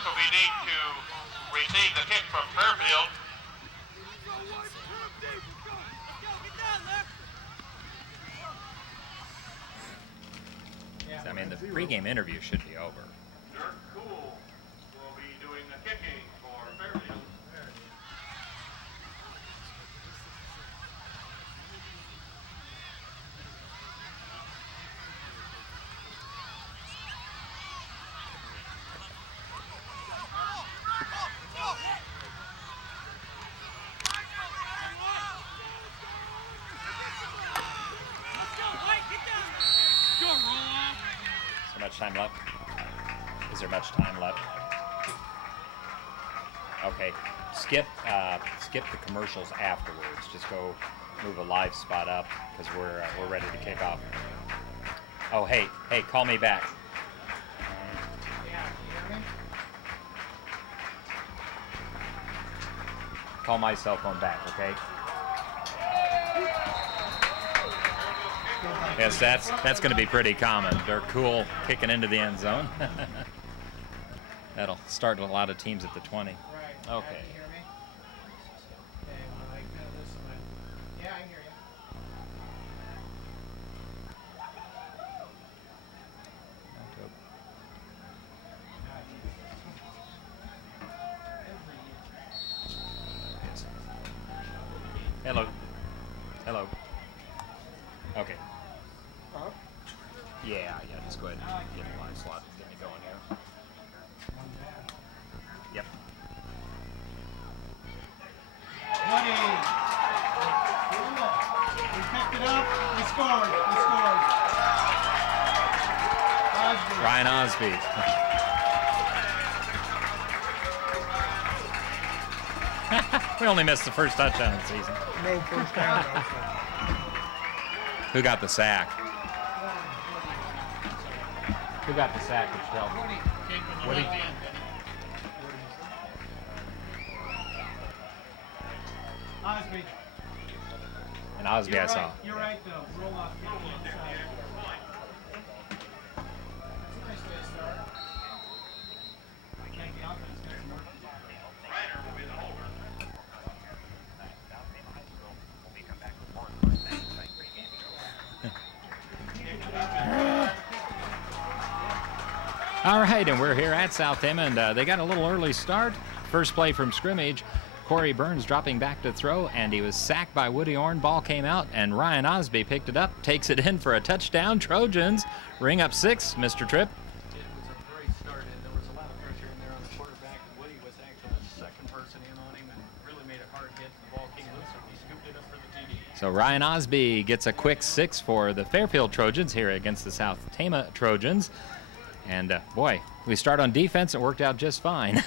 so we need to receive the kick from Fairfield. I mean, the pregame interview should be over. Dirk Cool will be doing the kicking for Fairfield. Much time left? Is there much time left? Okay, skip the commercials afterwards. Just go move a live spot up because we're ready to kick off. Oh, hey, call me back. Call my cell phone back, okay? Yes, that's going to be pretty common. Dirk Cool kicking into the end zone. That'll start a lot of teams at the 20. Okay. Yeah, I hear you. Hello. Hello. Okay. Yeah, just go ahead and get a line slot. Get me going here. Yep. Woody. We picked it up. We scored. Osby. Ryan Osby. We only missed the first touchdown of the season. No first down, though. Who got the sack? Who got the sack, Michelle? Woody. Osby. And Osby, I saw. You're right, though. Roll off. Get the inside. That's a nice way to start. I can't get out there. It's gonna work. Ryder will be the holder. All right, and we're here at South Tama, and they got a little early start. First play from scrimmage, Corey Burns dropping back to throw, and he was sacked by Woody Orn. Ball came out, and Ryan Osby picked it up, takes it in for a touchdown. Trojans ring up 6, Mr. Tripp. It was a great start, and there was a lot of pressure in there on the quarterback. Woody was actually the second person in on him and really made it hard hit. The ball came loose, and he scooped it up for the TD. So Ryan Osby gets a quick 6 for the Fairfield Trojans here against the South Tama Trojans. And boy, we start on defense. It worked out just fine.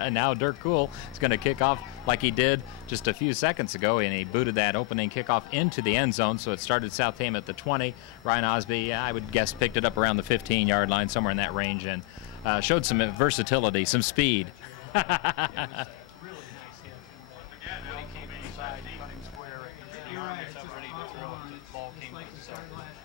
And now Dirk Cool is going to kick off like he did just a few seconds ago, and he booted that opening kickoff into the end zone. So it started South Tama at the 20. Ryan Osby, I would guess, picked it up around the 15-yard line, somewhere in that range, and showed some versatility, some speed. Really nice hit. Woody came inside, cut him square, and the arm gets up ready to throw it. The ball came loose.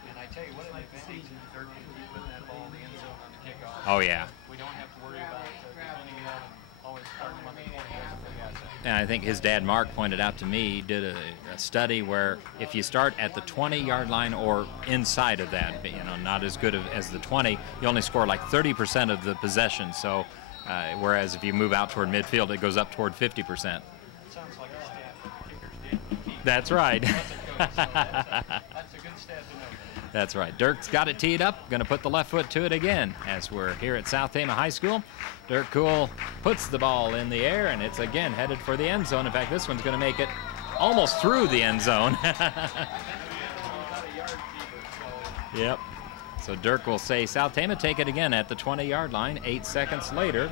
And I tell you what, an advantage in the third quarter, putting that ball in the end zone on the kickoff. Oh, yeah. We don't have to worry about defending it and always starting on the 20 as a big asset. And I think his dad, Mark, pointed out to me, he did a study where if you start at the 20-yard line or inside of that, not as good as the 20, you only score like 30% of the possession. So, whereas if you move out toward midfield, it goes up toward 50%. Sounds like a stat that kickers did. That's right. That's a good stat to know. That's right. Dirk's got it teed up. Going to put the left foot to it again as we're here at South Tama High School. Dirk Cool puts the ball in the air, and it's again headed for the end zone. In fact, this one's going to make it almost through the end zone. Yep. So Dirk will say South Tama take it again at the 20-yard line. 8 seconds later,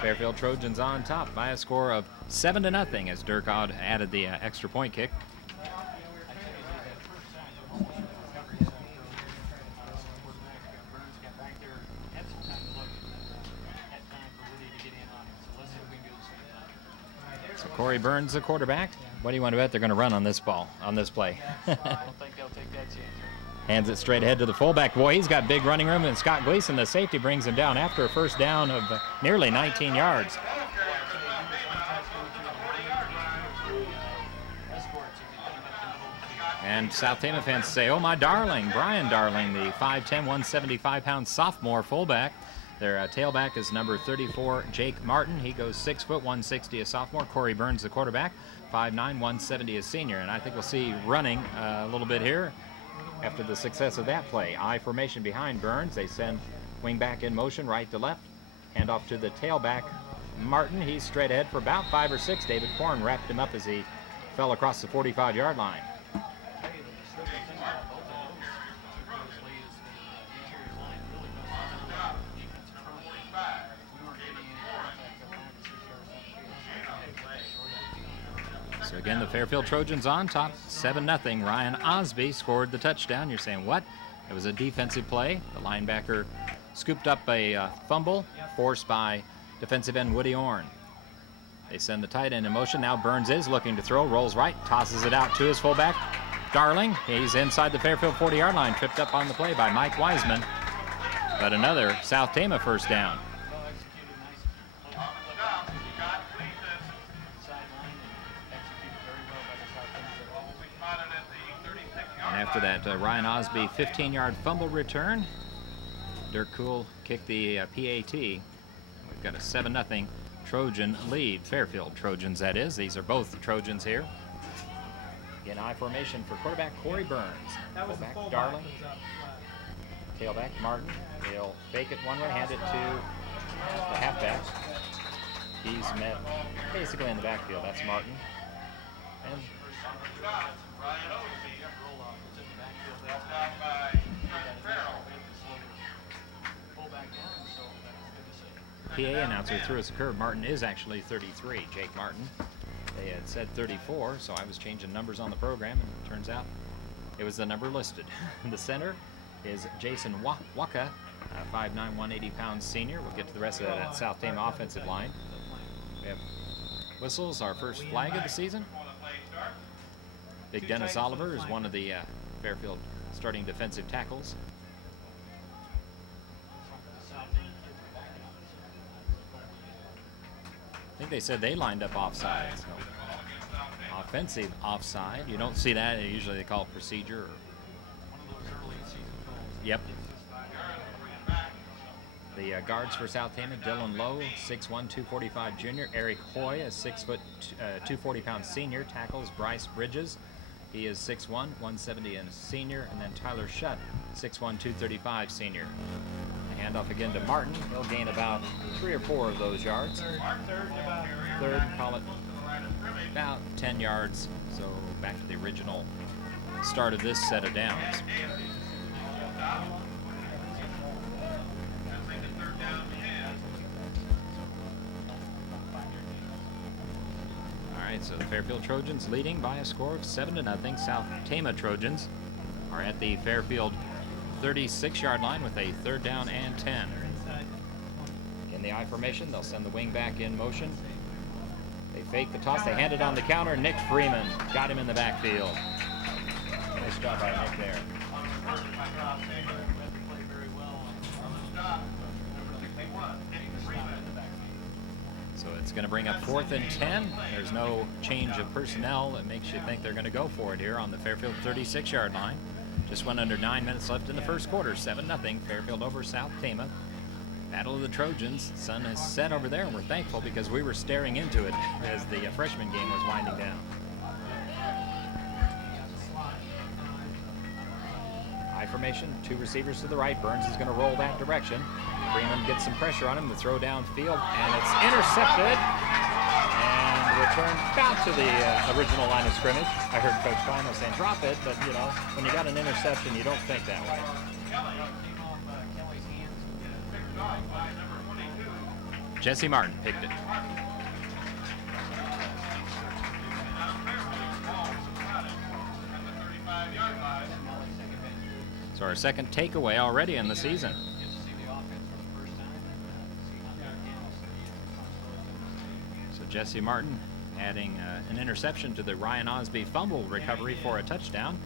Fairfield Trojans on top by a score of 7-0 as Dirk added the extra point kick. So Corey Burns, the quarterback. What do you want to bet they're going to run on this ball, on this play? I don't think they'll take that chance. Hands it straight ahead to the fullback. Boy, he's got big running room, and Scott Gleason, the safety, brings him down after a first down of nearly 19 yards. And South Tama fans say, oh, my darling, Brian Darling, the 5'10", 175-pound sophomore fullback. Their tailback is number 34, Jake Martin. He goes 6 foot, 160, a sophomore. Corey Burns, the quarterback, 5'9", 170, a senior. And I think we'll see running a little bit here after the success of that play. I formation behind Burns. They send wingback in motion, right to left. Hand off to the tailback, Martin. He's straight ahead for about 5 or 6. David Pohren wrapped him up as he fell across the 45-yard line. So again, the Fairfield Trojans on top, 7-0. Ryan Osby scored the touchdown. You're saying, what? It was a defensive play. The linebacker scooped up a fumble forced by defensive end Woody Ornduff. They send the tight end in motion. Now Burns is looking to throw, rolls right, tosses it out to his fullback, Darling. He's inside the Fairfield 40-yard line, tripped up on the play by Mike Wiseman. But another South Tama first down. And after that, Ryan Osby 15-yard fumble return. Dirk Cool kicked the PAT. We've got a 7-0 Trojan lead. Fairfield Trojans, that is. These are both the Trojans here. Again, I formation for quarterback Corey Burns. Fullback Darling. Tailback Martin. He'll fake it one way, hand it to the halfback. He's met basically in the backfield. That's Martin. And PA announcer threw us a curve. Martin is actually 33, Jake Martin. They had said 34, so I was changing numbers on the program, and it turns out it was the number listed. The center is Jason Waka, 5'9", 180-pound senior. We'll get to the rest of that South Tama offensive line. We have whistles, our first flag of the season. Big Dennis Oliver is one of the Fairfield starting defensive tackles. I think they said they lined up offside. So offensive offside. You don't see that. Usually they call it procedure. Yep. The guards for South Tama, Dylan Lowe, 6'1", 245 junior. Eric Hoy, a 6 foot, 240-pound senior. Tackles Bryce Bridges. He is 6'1", 170 and a senior. And then Tyler Shutt, 6'1", 235 senior. A handoff again to Martin. He'll gain about 3 or 4 of those yards. Third, call it about 10 yards. So back to the original start of this set of downs. All right, so the Fairfield Trojans leading by a score of 7-0. South Tama Trojans are at the Fairfield 36-yard line with a 3rd down and 10. In the I formation, they'll send the wing back in motion. They fake the toss, they hand it on the counter. Nick Freeman got him in the backfield. Nice job by Nick there. So it's going to bring up 4th and 10. There's no change of personnel that makes you think they're going to go for it here on the Fairfield 36-yard line. Just went under 9 minutes left in the first quarter. 7-0 Fairfield over South Tama. Battle of the Trojans. Sun is set over there, and we're thankful because we were staring into it as the freshman game was winding down. I formation, 2 receivers to the right. Burns is going to roll that direction. Freeman gets some pressure on him to throw downfield, and it's intercepted and returned back to the original line of scrimmage. I heard Coach Fino saying drop it, but you know, when you got an interception, you don't think that way. Jesse Martin picked it. So our second takeaway already in the season. So Jesse Martin adding an interception to the Ryan Osby fumble recovery for a touchdown.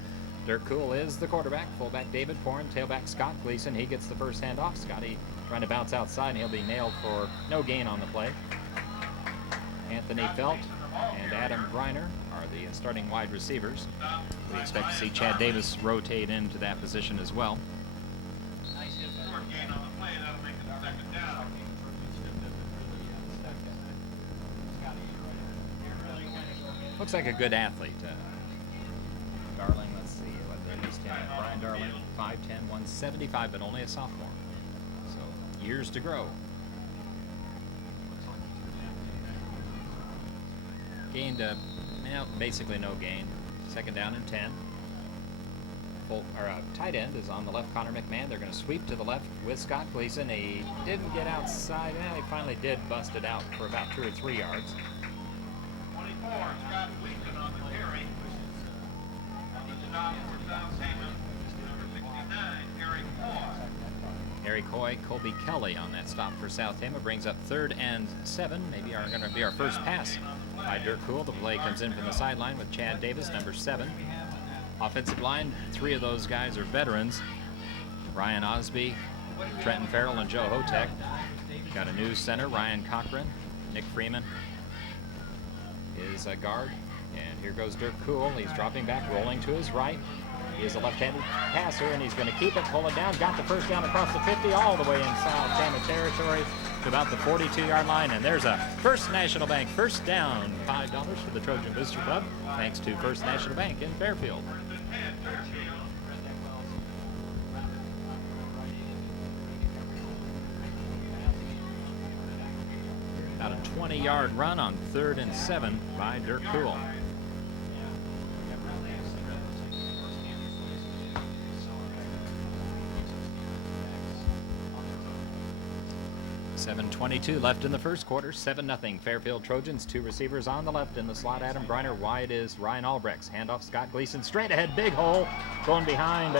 Dirk Cool is the quarterback. Fullback David Pohren, tailback Scott Gleason. He gets the first handoff. Scotty trying to bounce outside, and he'll be nailed for no gain on the play. Anthony Felt and Adam Griner are the starting wide receivers. We expect to see Chad Davis rotate into that position as well. Nice hit by Short gain on the play, that'll make it second down. Looks like a good athlete. Darling, let's see what the he's 10. Brian Darling, 5'10", 175, but only a sophomore. So years to grow. Gained basically no gain. Second down and 10. Tight end is on the left, Connor McMahon. They're going to sweep to the left with Scott Gleason. He didn't get outside. He finally did bust it out for about 2 or 3 yards. 24, Scott Gleason on the carry. On the stop for South Tama, number 69, Eric Moore. Harry Coy, Colby Kelly on that stop for South Tama brings up 3rd and 7. Maybe going to be our first pass by Dirk Cool. The play comes in from the sideline with Chad Davis, number 7. Offensive line, 3 of those guys are veterans. Ryan Osby, Trenton Farrell, and Joe Hotek. Got a new center, Ryan Cochran. Nick Freeman is a guard. And here goes Dirk Cool. He's dropping back, rolling to his right. He is a left-handed passer, and he's going to keep it, pull it down. Got the first down across the 50, all the way in South Tama territory to about the 42-yard line. And there's a First National Bank first down, $5 for the Trojan Booster Club, thanks to First National Bank in Fairfield. About a 20-yard run on 3rd and 7 by Dirk Cool. 7:22 left in the first quarter. 7-0 Fairfield Trojans. 2 receivers on the left in the slot. Adam Griner. Wide is Ryan Albrechts. Handoff Scott Gleason. Straight ahead. Big hole. Going behind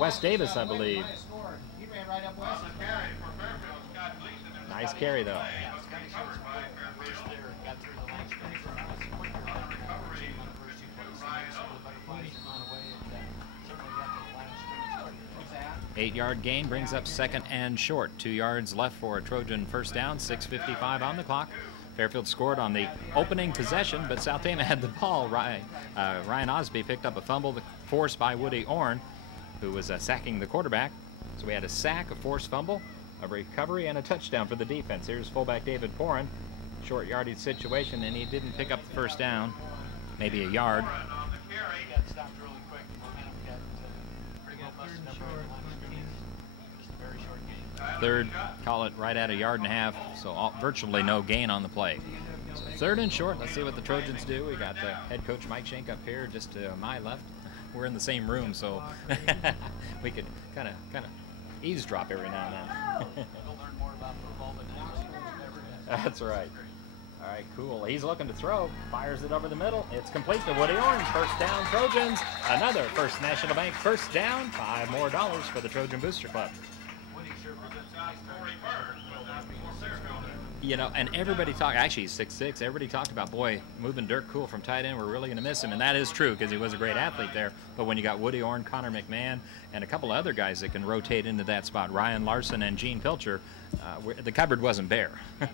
Wes Davis, I believe. Nice carry, though. Eight-yard gain brings up 2nd and short. 2 yards left for a Trojan first down. 6:55 on the clock. Fairfield scored on the opening possession, but South Tama had the ball. Ryan Osby picked up a fumble forced by Woody Ornduff, who was sacking the quarterback. So we had a sack, a forced fumble, a recovery, and a touchdown for the defense. Here's fullback David Pohren. Short yardage situation, and he didn't pick up the first down. Maybe a yard. He got stopped really quick. Momentum got pretty well busted up over the line of scrimmage. Just a very short game. Third, call it right at a yard and a half, so virtually no gain on the play. So 3rd and short. Let's see what the Trojans do. We got head coach Mike Schenk up here just to my left. We're in the same room, so we could kind of eavesdrop every now and then. They'll learn more about football than any schools ever has. That's right. All right, cool. He's looking to throw. Fires it over the middle. It's complete to Woody Ornduff. First down, Trojans. Another First National Bank first down. $5 more for the Trojan Booster Club. Woody sure presents a nice target. You know, and everybody talked, actually he's 6'6", everybody talked about, boy, moving Dirk Cool from tight end, we're really going to miss him. And that is true because he was a great athlete there. But when you got Woody Ornduff, Connor McMahon, and a couple of other guys that can rotate into that spot, Ryan Larson and Gene Pilcher, the cupboard wasn't bare. Good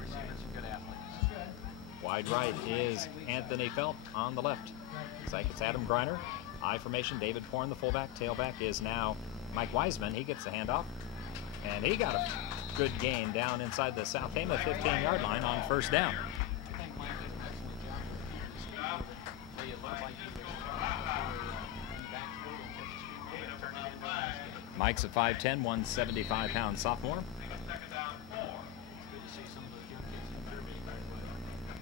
receivers, good athletes. Wide right is Anthony Felt on the left. Looks like it's Adam Griner. I formation, David Pohren, the fullback. Tailback is now Mike Wiseman. He gets the handoff. And he got a good gain down inside the South Tama 15-yard line on first down. I think Mike did an excellent job. It looked like he was back and turn it into. Mike's a 5'10", 175-pound sophomore.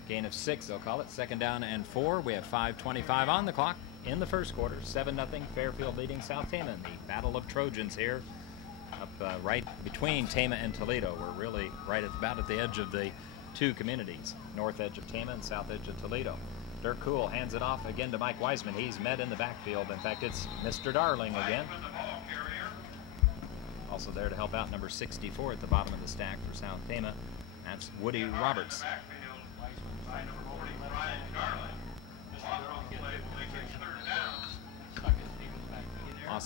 Gain of 6, they'll call it. 2nd down and 4. We have 5:25 on the clock in the first quarter. 7-0 Fairfield leading South Tama in the Battle of Trojans here. Up right between Tama and Toledo. We're really right about at the edge of the 2 communities, north edge of Tama and south edge of Toledo. Dirk Cool hands it off again to Mike Wiseman. He's met in the backfield. In fact, it's Mr. Darling again. Also there to help out, number 64 at the bottom of the stack for South Tama. That's Woody Roberts.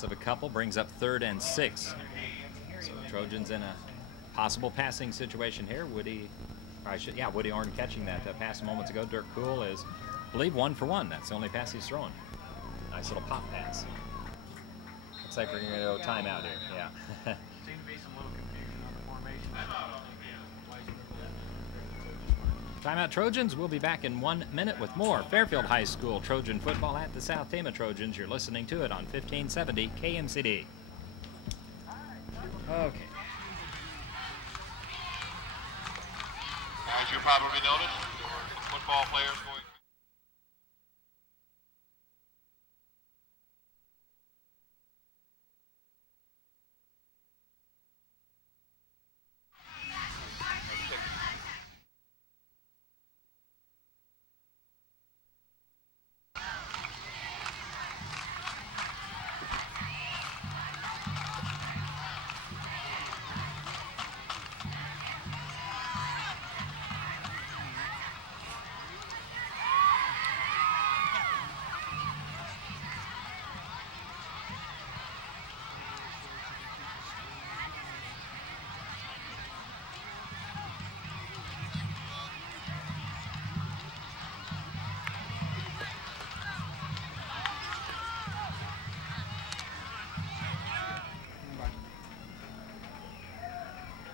Loss of a couple brings up 3rd and 6. So the Trojans in a possible passing situation here. Woody Ornduff catching that pass moments ago. Dirk Cool is, I believe, 1 for 1. That's the only pass he's thrown. Nice little pop pass. Looks like we're going to go timeout here. Yeah. Seemed to be some little confusion on the formation. Timeout Trojans. We'll be back in 1 minute with more Fairfield High School Trojan football at the South Tama Trojans. You're listening to it on 1570 KMCD. Okay. As you probably noticed, football players going.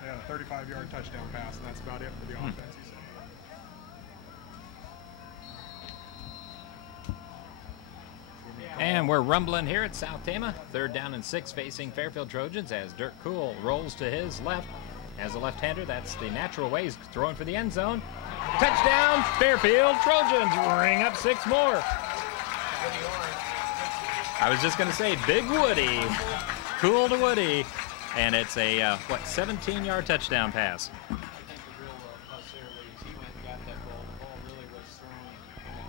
Yeah, 35-yard touchdown pass, and that's about it for the offense, he said. And we're rumbling here at South Tama. 3rd down and 6 facing Fairfield Trojans as Dirk Cool rolls to his left. As a left-hander, that's the natural way. He's throwing for the end zone. Touchdown, Fairfield Trojans. Ring up 6 more. I was just going to say, Big Woody. Cool to Woody. And it's a, 17-yard touchdown pass. I think the real plus there was he went and got that ball. The ball really was thrown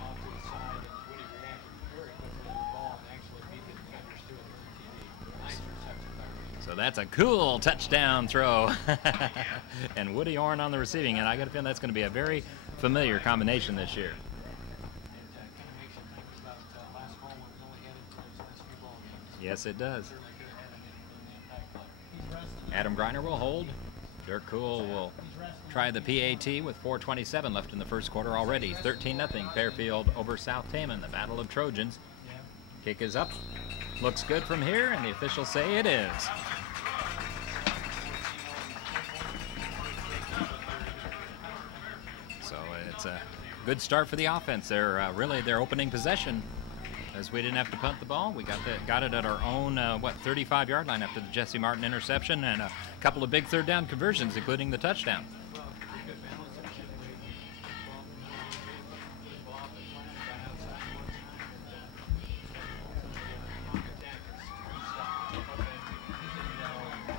off to the side, and Woody reacted very quickly to the ball and actually beat the defenders to it for TD. Nice interception by Woody. So that's a cool touchdown throw. And Woody Orn on the receiving end. I got a feeling that's going to be a very familiar combination this year. And kind of makes you think about last fall when we only had it for those last few ball games. Yes, it does. Certainly could have had an impact play. Adam Greiner will hold. Dirk Cool will try the PAT with 4:27 left in the first quarter already. 13-0 Fairfield over South Tama in the Battle of Trojans. Kick is up. Looks good from here, and the officials say it is. So it's a good start for the offense. They're really their opening possession. As we didn't have to punt the ball, we got it at our own 35-yard line after the Jesse Martin interception and a couple of big 3rd down conversions, including the touchdown.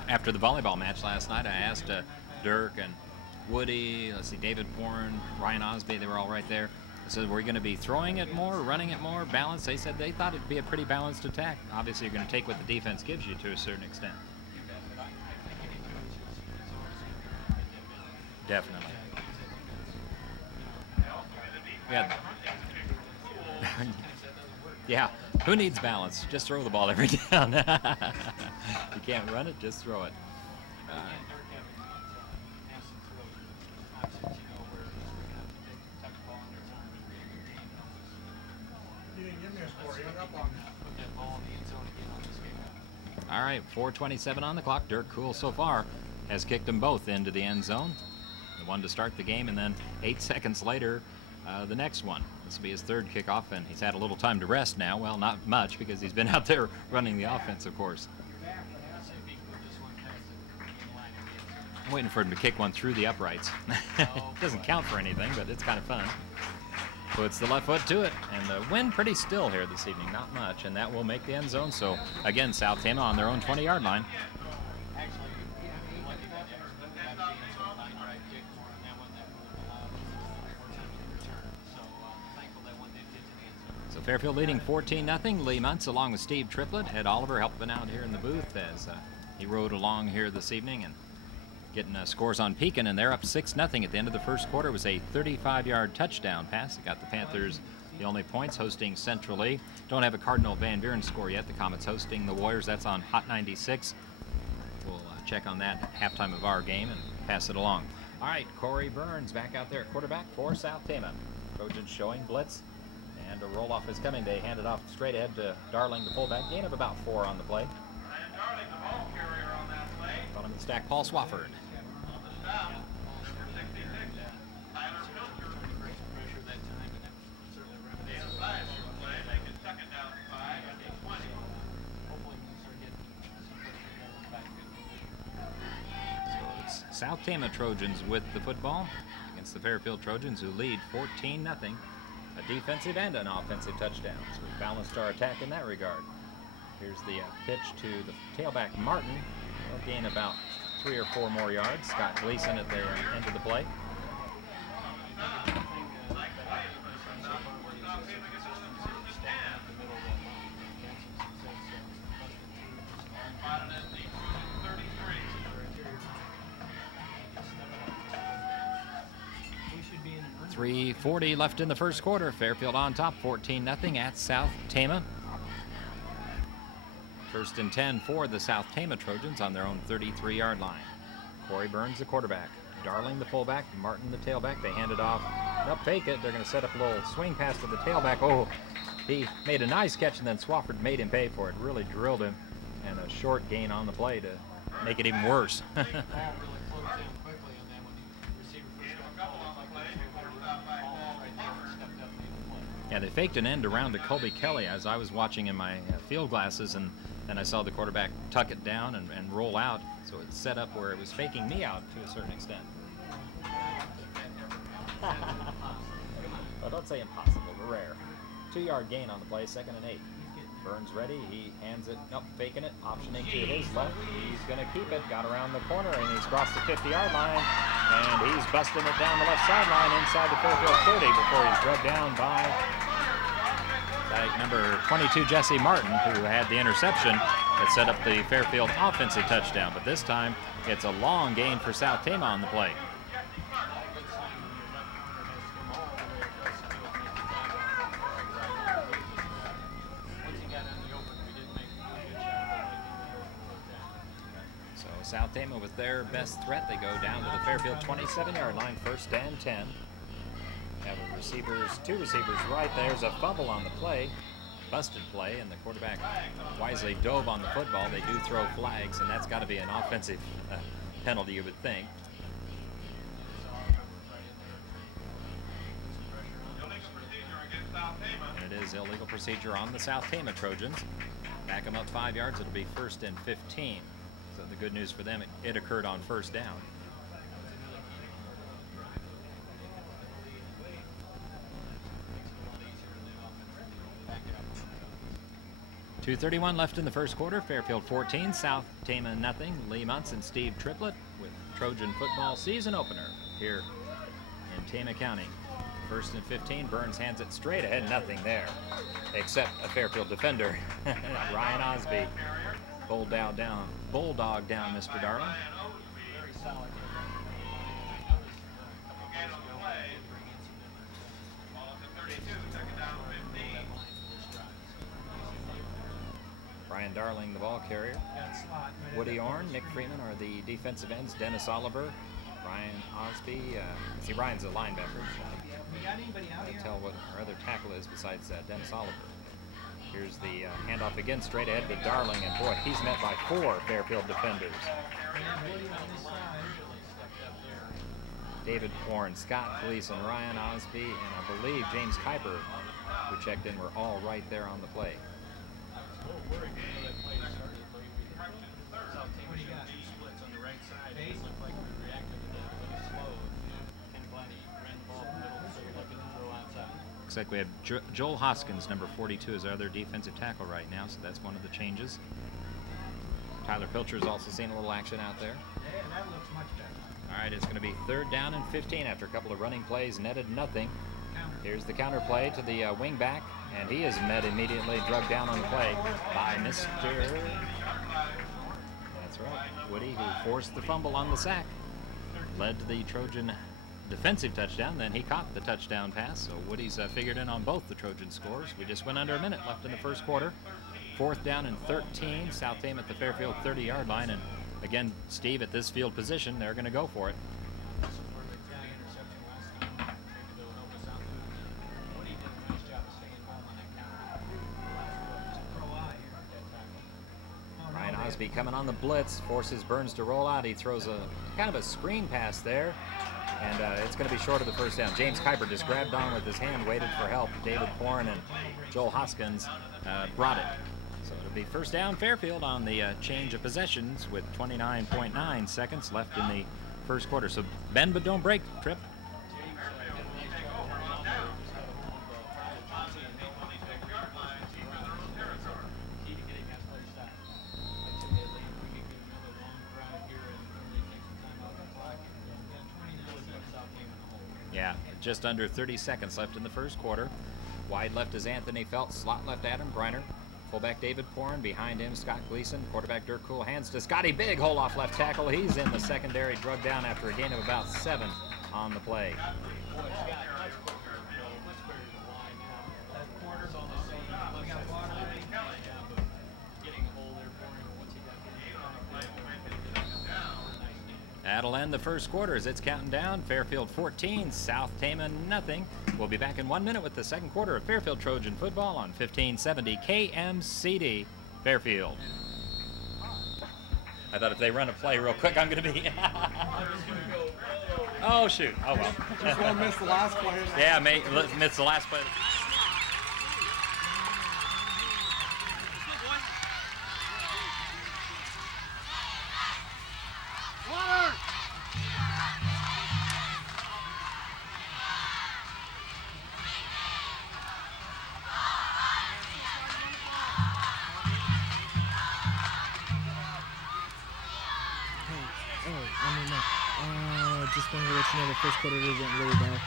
After the volleyball match last night, I asked Dirk and Woody, David Pohren, Ryan Osby, they were all right there. I said, we're going to be throwing it more, running it more, balanced. They said they thought it'd be a pretty balanced attack. Obviously, you're going to take what the defense gives you to a certain extent. Definitely. Yeah. Yeah. Who needs balance? Just throw the ball every down. You can't run it, just throw it. All right, 4:27 on the clock. Dirk Cool so far has kicked them both into the end zone. The one to start the game, and then 8 seconds later, the next one. This will be his 3rd kickoff, and he's had a little time to rest now. Well, not much, because he's been out there running the offense, of course. I'm waiting for him to kick one through the uprights. It doesn't count for anything, but it's kind of fun. Puts the left foot to it, and the wind pretty still here this evening, not much, and that will make the end zone. So again, South Tama on their own 20-yard line. So Fairfield leading 14-0. Lee Munz along with Steve Triplett. Ed Oliver helping out here in the booth as he rode along here this evening and getting scores on Pekin, and they're up 6-0 at the end of the first quarter. It was a 35-yard touchdown pass that got the Panthers the only points, hosting centrally. Don't have a Cardinal Van Buren score yet. The Comets hosting the Warriors. That's on Hot 96. We'll check on that at halftime of our game and pass it along. All right, Corey Burns back out there at quarterback for South Tama. Trojans showing blitz, and a roll-off is coming. They hand it off straight ahead to Darling, the fullback. Gain of about 4 on the play. And Darling, the ball carrier on that play. On the stack, Paul Swafford. On the stop, number 66, Tyler Pilcher. Great pressure that time, and that was certainly The reminiscent. inside play, make it second down 5 at the 20. Hopefully we can start getting some pressure going back to So it's South Tama Trojans with the football against the Fairfield Trojans, who lead 14-0. A defensive and an offensive touchdown. So we balanced our attack in that regard. Here's the pitch to the tailback Martin. He'll gain about 3 or 4 more yards. Scott Gleason at the end of the play. Spotted at the 33. 3:40 left in the first quarter. Fairfield on top, 14-0 at South Tama. First and 10 for the South Tama Trojans on their own 33-yard line. Corey Burns, the quarterback. Darling, the fullback. Martin, the tailback. They hand it off. They'll fake it. They're going to set up a little swing pass to the tailback. Oh, he made a nice catch, and then Swafford made him pay for it. Really drilled him. And a short gain on the play to make it even worse. ball really closed in quickly, and then when the receiver first got the ball, like right there and stepped up the play. Yeah, they faked an end around to Colby Kelly as I was watching in my field glasses, and then I saw the quarterback tuck it down and roll out. So it's set up where it was faking me out to a certain extent. Well, don't say impossible, but rare. 2-yard gain on the play, 2nd and 8. Burns ready, he hands it, nope, faking it, optioning to his left. He's gonna keep it, got around the corner, and he's crossed the 50-yard line, and he's busting it down the left sideline inside the Fairfield 30 before he's drugged down by number 22, Jesse Martin, who had the interception that set up the Fairfield offensive touchdown. But this time, it's a long gain for South Tama on the play. So South Tama with their best threat, they go down to the Fairfield 27-yard line, 1st and 10. Have a receivers, 2 receivers right. There's a fumble on the play, busted play, and the quarterback wisely dove on the football. They do throw flags, and that's got to be an offensive penalty, you would think. And it is illegal procedure on the South Tama Trojans. Back them up 5 yards. It'll be 1st and 15. So the good news for them, it occurred on 1st down. 2:31 left in the first quarter. Fairfield 14, South Tama nothing. Lee Munz and Steve Triplett with Trojan football season opener here in Tama County. 1st and 15. Burns hands it straight ahead. Nothing there, except a Fairfield defender, Ryan Osby. Bulldog down, Mr. Darling. Very solid. Brian Darling, the ball carrier. Woody Ornduff, Nick Freeman are the defensive ends. Dennis Oliver, Ryan Osby. See, Ryan's a linebacker. I can't tell what our other tackle is besides Dennis Oliver. Here's the handoff again, straight ahead to Darling, and boy, he's met by 4 Fairfield defenders. David Pohren, Scott Gleason, Ryan Osby, and I believe James Kuiper, who checked in, were all right there on the play. Looks like we have Joel Hoskins, number 42, is our other defensive tackle right now, so that's one of the changes. Tyler Pilcher's also seen a little action out there. Yeah, that looks much better. All right, it's going to be 3rd down and 15 after a couple of running plays, netted nothing. Here's the counter play to the wing back, and he is met immediately, drugged down on the play by Mr. That's right, Woody, who forced the fumble on the sack. Led the Trojan defensive touchdown. Then he caught the touchdown pass, so Woody's figured in on both the Trojan scores. We just went under a minute left in the first quarter. 4th down and 13. South Tama at the Fairfield 30-yard line, and again, Steve, at this field position, they're going to go for it. This is where the county interception last time. Maybe they'll help us out. Woody did a nice job of staying home on that counter. Last pro eye here at that tackle. Ryan Osby coming on the blitz, forces Burns to roll out. He throws a kind of a screen pass there, and it's going to be short of the first down. James Kuiper just grabbed on with his hand, waited for help. David Pohren and Joel Hoskins brought it. So it'll be first down Fairfield on the change of possessions with 29.9 seconds left in the first quarter. So bend but don't break, Trip. Yeah, just under 30 seconds left in the first quarter. Wide left is Anthony Feltz, slot left Adam Griner. Fullback David Pohren, behind him Scott Gleason. Quarterback Dirk Cool, hands to Scotty. Big hole off left tackle. He's in the secondary, drugged down after a gain of about 7 on the play. That'll end the first quarter as it's counting down. Fairfield 14, South Tama nothing. We'll be back in 1 minute with the second quarter of Fairfield Trojan football on 1570 KMCD Fairfield. I thought if they run a play real quick, I'm going to be... Oh, shoot. Oh, well. Just won't miss the last play. Yeah, miss the last play. Just wanted to let you know the first quarter went really well.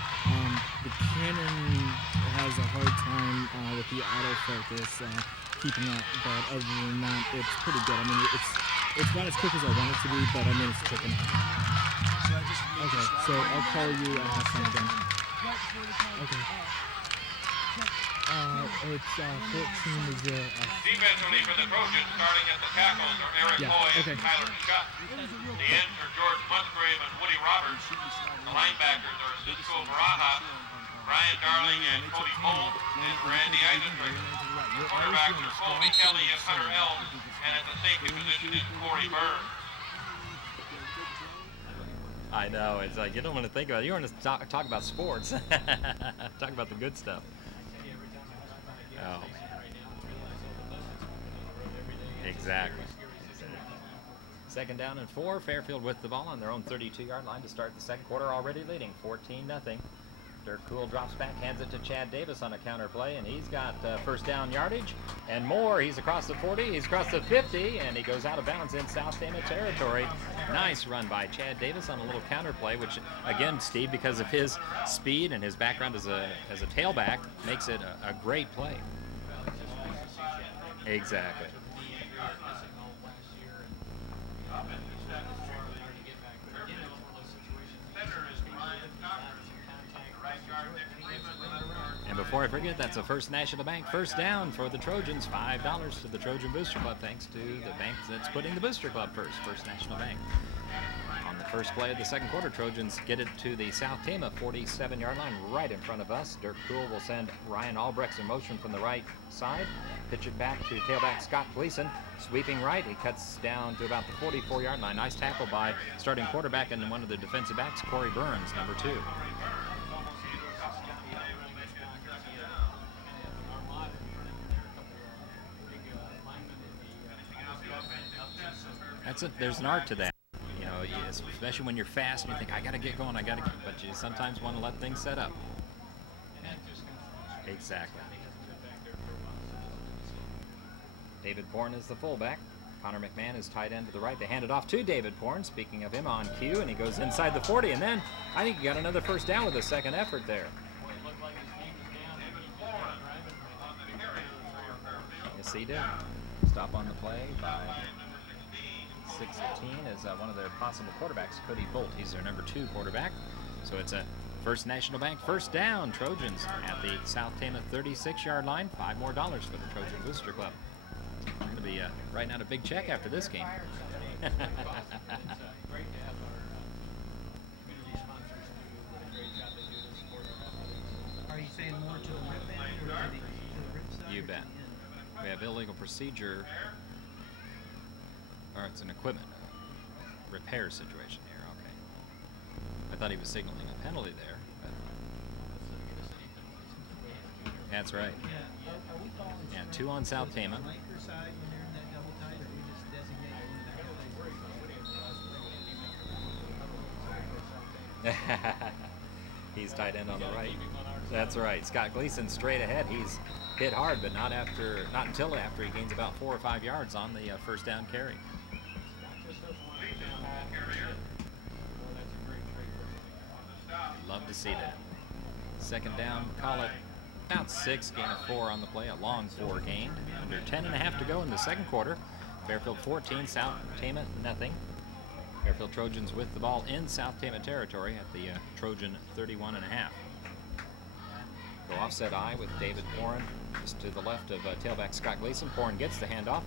The cannon has a hard time with the autofocus keeping up, but other than that, it's pretty good. I mean, it's not as quick as I want it to be, but I mean, it's clicking. Okay, so I'll call you at halftime again. Okay. It's 14-0. Defensively for the Trojans, starting at the tackles are Eric Boyd and Tyler Scott. The ends are George Musgrave and Woody Roberts. The linebackers are Cisco Baraha, Brian Darling, and Cody Cole, and Randy Eisenberg. The quarterbacks are Colby Kelly and Hunter Elm, and at the safety position is Corey Burns. I know, it's like you don't want to think about it. You want to talk about sports. Talk about the good stuff. Oh. Exactly. Second down and 4. Fairfield with the ball on their own 32-yard line to start the second quarter, already leading 14-0. Dirk Cool drops back, hands it to Chad Davis on a counter play, and he's got first down yardage and more. He's across the 40, he's across the 50, and he goes out of bounds in South Tama territory. Nice run by Chad Davis on a little counter play, which again, Steve, because of his speed and his background as a tailback, makes it a great play. Exactly. And before I forget, that's a First National Bank first down for the Trojans. $5 to the Trojan Booster Club, thanks to the bank that's putting the Booster Club first, First National Bank. On the first play of the second quarter, Trojans get it to the South Tama 47-yard line right in front of us. Dirk Cool will send Ryan Albrecht in motion from the right side. Pitch it back to tailback Scott Gleason. Sweeping right, he cuts down to about the 44-yard line. Nice tackle by starting quarterback and one of the defensive backs, Corey Burns, number 2. There's an art to that. You know, especially when you're fast and you think, I got to get going, but you sometimes want to let things set up. Exactly. David Pohren is the fullback. Connor McMahon is tight end to the right. They hand it off to David Pohren, speaking of him, on cue, and he goes inside the 40, and then I think he got another first down with a second effort there. Yes, he did. Stop on the play by 16 is one of their possible quarterbacks, Cody Bolt. He's their number 2 quarterback. So it's a First National Bank first down. Trojans at the South Tama 36-yard line. $5 more for the Trojan Booster Club. We're going to be writing out a big check after this game. Great to have our community sponsors do what a great job they do to support our athletes. Are you saying more to the left end or to the rip side? You bet. We have illegal procedure, or it's an equipment repair situation here. Okay. I thought he was signaling a penalty there. But that's right. Yeah. Are we calling Yeah, 2 on South Tama. flanker side when they're in that double tight, or we just designate one back? He's tight end on the right. That's right. Scott Gleason straight ahead. He's hit hard, but not until after he gains about 4 or 5 yards on the first down carry. Love to see that. Second down, call it about 6, gain of 4 on the play, a long 4 gained. Under 10.5 to go in the second quarter. Fairfield 14, South Tama nothing. Fairfield Trojans with the ball in South Tama territory at the Trojan 31.5. Go offset I with David Pohren just to the left of tailback Scott Gleason. Pohren gets the handoff.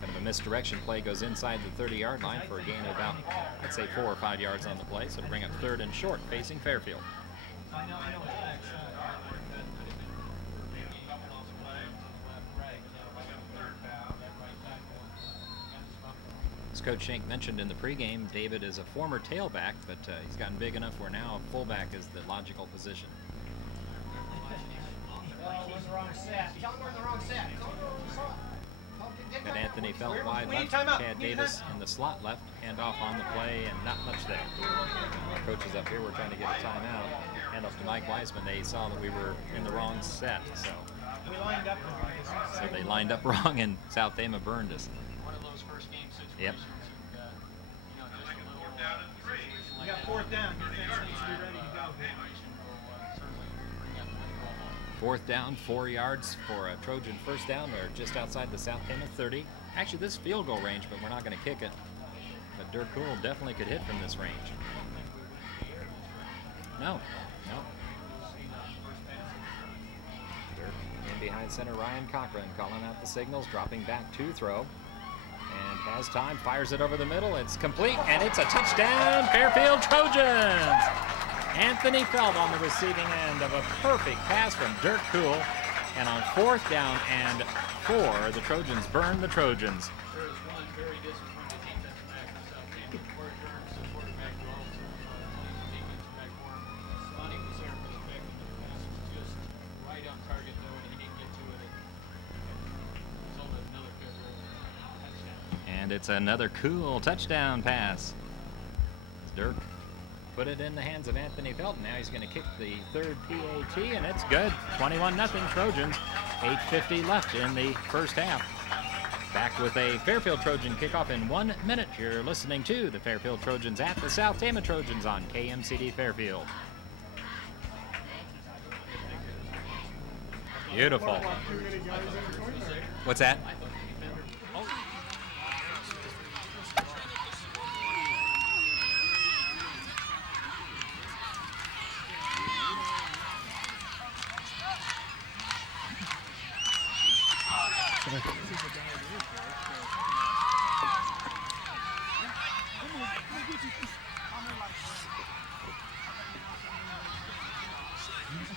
Kind of a misdirection play, goes inside the 30-yard line for a gain of about, I'd say, 4 or 5 yards on the play. So to bring up 3rd and short facing Fairfield. I know it's backside. As Coach Schenk mentioned in the pregame, David is a former tailback, but he's gotten big enough where now fullback is the logical position. We're in the wrong set. Tell them we're in the wrong set. Got Anthony Felt wide left, Chad Davis in the slot left, handoff on the play, and not much there. Coaches up here were trying to get a timeout. Handoff to Mike Weisman. They saw that we were in the wrong set, so We lined up they lined up wrong, and South Tama burned us. One of those first game situations. Yep. And, just a little. We got 4th down. Defense needs to be ready to go. Fourth down, 4 yards for a Trojan first down. We're just outside the South Tama 30. Actually, this field goal range, but we're not going to kick it. But Dirk Cool definitely could hit from this range. No. Dirk in behind center, Ryan Cochran calling out the signals, dropping back to throw. And has time, fires it over the middle. It's complete, and it's a touchdown, Fairfield Trojans! Anthony Felt on the receiving end of a perfect pass from Dirk Cool. And on 4th down and 4, the Trojans burn the Trojans. There is one very disappointed defensive back in South Tama. Corey Burns, the quarterback, who also plays defensive back for him. Thought he was there for the pick, and the pass was just right on target, though, and he didn't get to it. It resulted in another touchdown. And it's another Cool touchdown pass. Dirk put it in the hands of Anthony Felton. Now he's going to kick the 3rd PAT, and it's good. 21-0 Trojans. 8:50 left in the first half. Back with a Fairfield Trojan kickoff in 1 minute. You're listening to the Fairfield Trojans at the South Tama Trojans on KMCD Fairfield. Beautiful. What's that?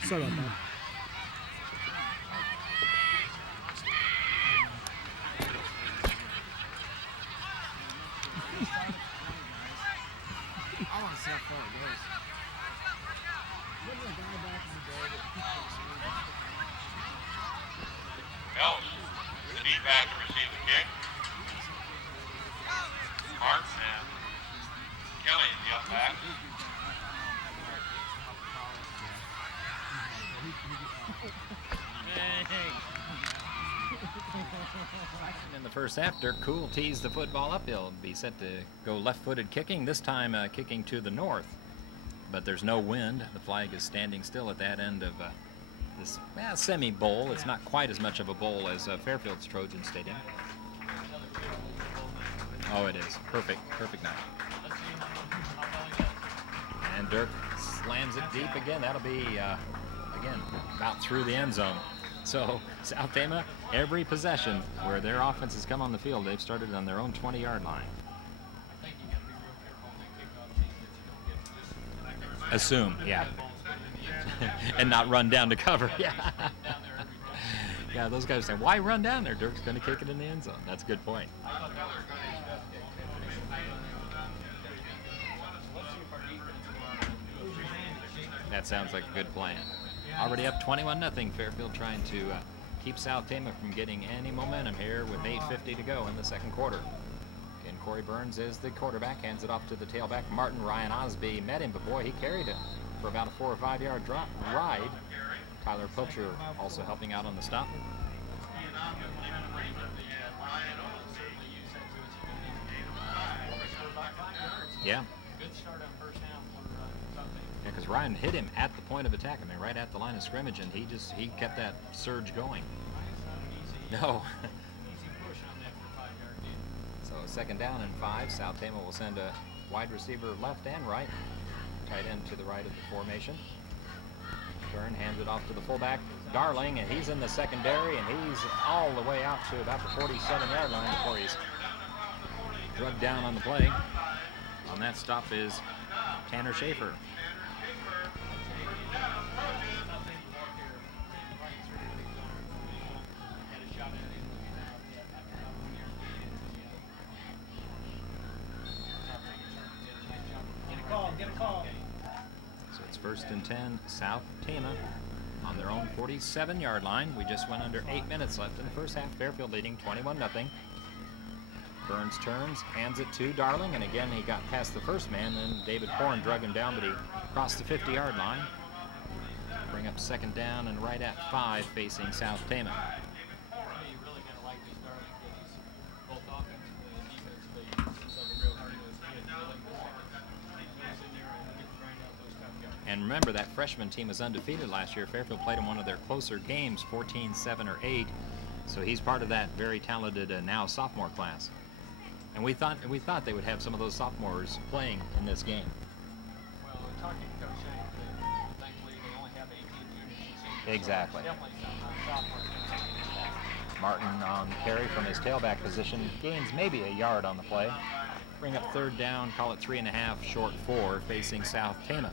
Sorry about that. I want to see how far it goes. Ellis, the deep back to receive the kick. Hart and Kelly, the up back. In the first half, Dirk Cool teased the football up. He'll be set to go left-footed kicking, this time kicking to the north. But there's no wind. The flag is standing still at that end of this semi-bowl. It's not quite as much of a bowl as Fairfield's Trojan Stadium. Oh, it is. Perfect night. And Dirk lands it deep again. That'll be, again, about through the end zone. So South Tama, every possession where their offense has come on the field, they've started on their own 20-yard line. I think you got to be real careful on that kickoff team that you don't get just Assume, yeah. And not run down to cover. Yeah. Yeah, those guys say, why run down there? Dirk's going to kick it in the end zone. That's a good point. That sounds like a good plan. Already up 21-0. Fairfield trying to keep South Tama from getting any momentum here with 8:50 to go in the second quarter. And Corey Burns is the quarterback, hands it off to the tailback, Martin. Ryan Osby met him, but boy, he carried it for about a 4 or 5 yard ride. Tyler Pilcher also helping out on the stop. Yeah. Good start on first down for something. Yeah, because Ryan hit him at the point of attack. I mean, right at the line of scrimmage, and he kept that surge going. No. Easy push on that for 5 yard gain. So 2nd down and 5. South Tama will send a wide receiver left and right. Tight end to the right of the formation. Turn, hands it off to the fullback, Darling, and he's in the secondary, and he's all the way out to about the 47-yard line before he's drugged down on the play. On that stop is Tanner Schaefer. Get a call. So it's 1st and 10, South Tama on their own 47-yard line. We just went under 8 minutes left in the first half. Fairfield leading 21-0. Burns turns, hands it to Darling, and again he got past the first man, then David Pohren drug him down, but he crossed the 50-yard line. Bring up 2nd down and right at 5 facing South Tama. You really got to like this Darling kid. He's both offensively and defensively. Seems like a real hard-nosed kid. Really goes in there and gets grind out those tough guys. And remember, that freshman team was undefeated last year. Fairfield played in one of their closer games, 14-7 or 8. So he's part of that very talented now sophomore class. And we thought they would have some of those sophomores playing in this game. Well, we're talking to Coach Shank, that thankfully they only have 18 juniors and seniors. Exactly. So definitely some sophomores can take it back. Martin on carry from his tailback position gains maybe a yard on the play. Bring up 3rd down, call it 3.5, short 4, facing South Tama.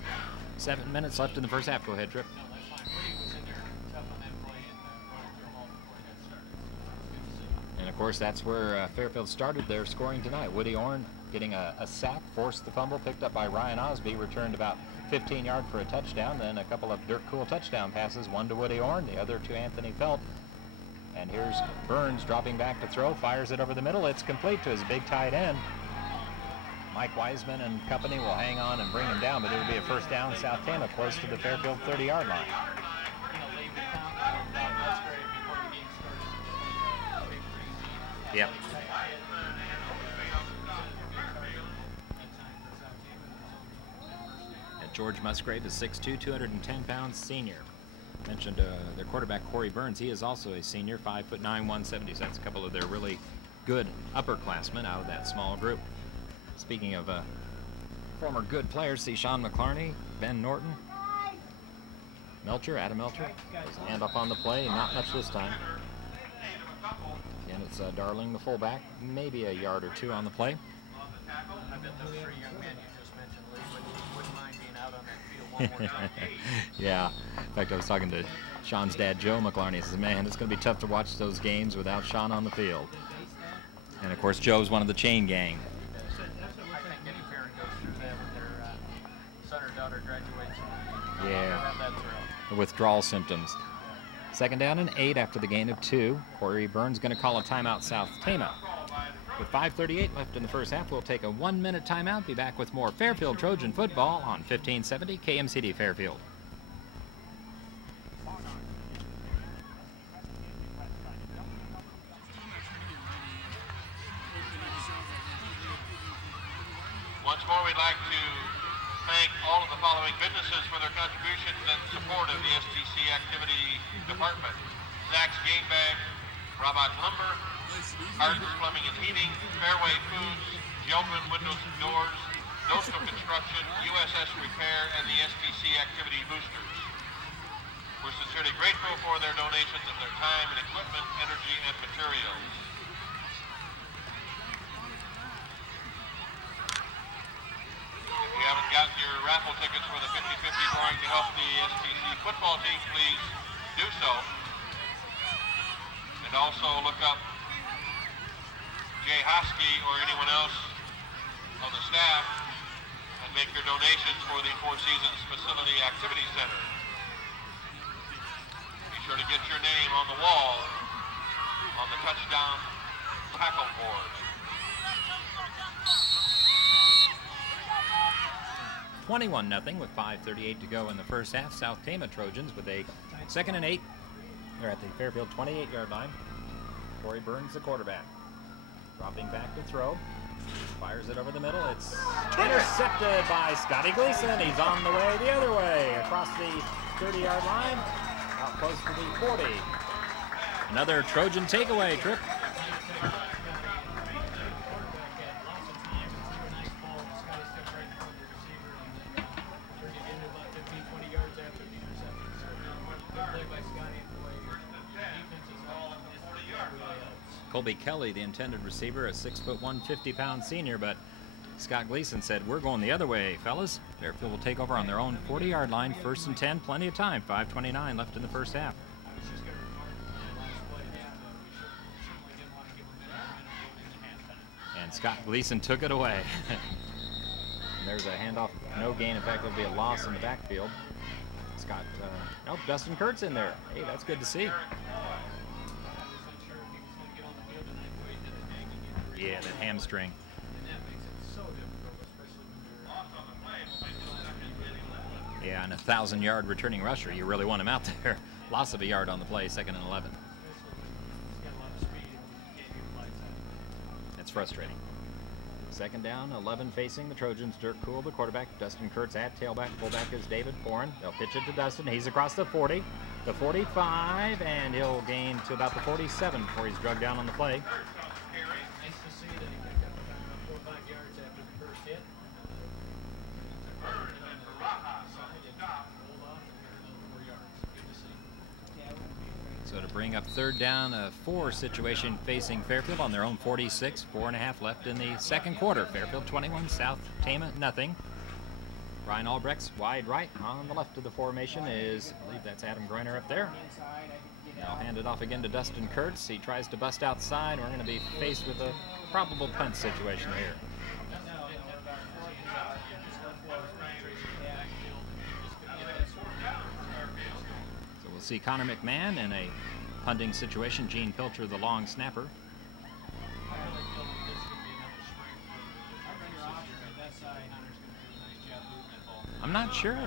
7 minutes left in the first half. Go ahead, Trip. No, that's fine. Woody was in there tough on that play and running through them all before he got started. So it's good to see. And of course, that's where Fairfield started their scoring tonight. Woody Ornduff getting a sack, forced the fumble, picked up by Ryan Osby, returned about 15 yards for a touchdown, then a couple of Dirk Cool touchdown passes, one to Woody Ornduff, the other to Anthony Felt. And here's Burns dropping back to throw, fires it over the middle. It's complete to his big tight end. Mike Wiseman and company will hang on and bring him down, but it'll be a 1st down. South Tama close to the Fairfield 30-yard line. They would count about Musgrave before the game started. Big crazy. Yep. And George Musgrave is 6'2", 210 pounds, senior. Mentioned their quarterback Corey Burns. He is also a senior, 5'9", 170. So that's a couple of their really good upperclassmen out of that small group. Speaking of former good players, see Sean McClarney, Ben Norton, Melcher, Adam Melcher. Hand up on the play, not much this time. Again, it's Darling, the fullback, maybe a yard or 2 on the play. I bet those 3 young men you just mentioned, Lee, wouldn't mind being out on that field one more time. Yeah. In fact, I was talking to Sean's dad, Joe McClarney. He says, man, it's going to be tough to watch those games without Sean on the field. And, of course, Joe's one of the chain gang. I think any parent goes through that when their son or daughter graduates. Yeah. Have that thrill. Withdrawal symptoms. 2nd down and 8 after the gain of 2. Corey Burns going to call a timeout, South Tama. With 5:38 left in the first half, we'll take a 1-minute timeout. Be back with more Fairfield Trojan football on 1570 KMCD Fairfield. Once more, we'd like to thank all of the following businesses for their contributions and support of the STC Activity Department. Zach's Game Bag, Robot Lumber, Hardens Plumbing and Heating, Fairway Foods, Gelman Windows and Doors, Nostro Construction, USS Repair, and the STC Activity Boosters. We're sincerely grateful for their donations of their time and equipment, energy, and materials. If you haven't gotten your raffle tickets for the 50-50 drawing to help the STC football team, please do so. And also look up Jay Hosky or anyone else on the staff and make your donations for the Four Seasons Facility Activity Center. Be sure to get your name on the wall on the touchdown tackle board. 21-0 with 5:38 to go in the first half. South Tama Trojans with a 2nd and 8. They're at the Fairfield 28-yard line. Corey Burns, the quarterback. Dropping back to throw. Fires it over the middle. It's intercepted by Scotty Gleason. He's on the way the other way across the 30-yard line. Out close to the 40. Another Trojan takeaway, Trip. Colby Kelly, the intended receiver, a 6'1", 50-pound senior, but Scott Gleason said, "We're going the other way, fellas." Fairfield will take over on their own 40-yard line, 1st and 10, plenty of time, 5:29 left in the first half. And Scott Gleason took it away. And there's a handoff, no gain. In fact, there'll be a loss in the backfield. Scott, nope, Dustin Kurtz in there. Hey, that's good to see. Yeah, that hamstring. Yeah, and a 1,000-yard returning rusher. You really want him out there. Loss of a yard on the play, 2nd and 11. That's frustrating. 2nd down, 11 facing the Trojans. Dirk Cool, the quarterback. Dustin Kurtz at tailback. Fullback is David Pohren. They'll pitch it to Dustin. He's across the 40, the 45, and he'll gain to about the 47 before he's drugged down on the play. So to bring up 3rd down, a 4 situation facing Fairfield on their own 46, 4.5 left in the second quarter. Fairfield 21, South Tama nothing. Ryan Albrecht's wide right on the left of the formation is, I believe that's Adam Groiner up there. Now hand it off again to Dustin Kurtz. He tries to bust outside. We're going to be faced with a probable punt situation here. We'll see Connor McMahon in a punting situation. Gene Pilcher, the long snapper. I'm not sure.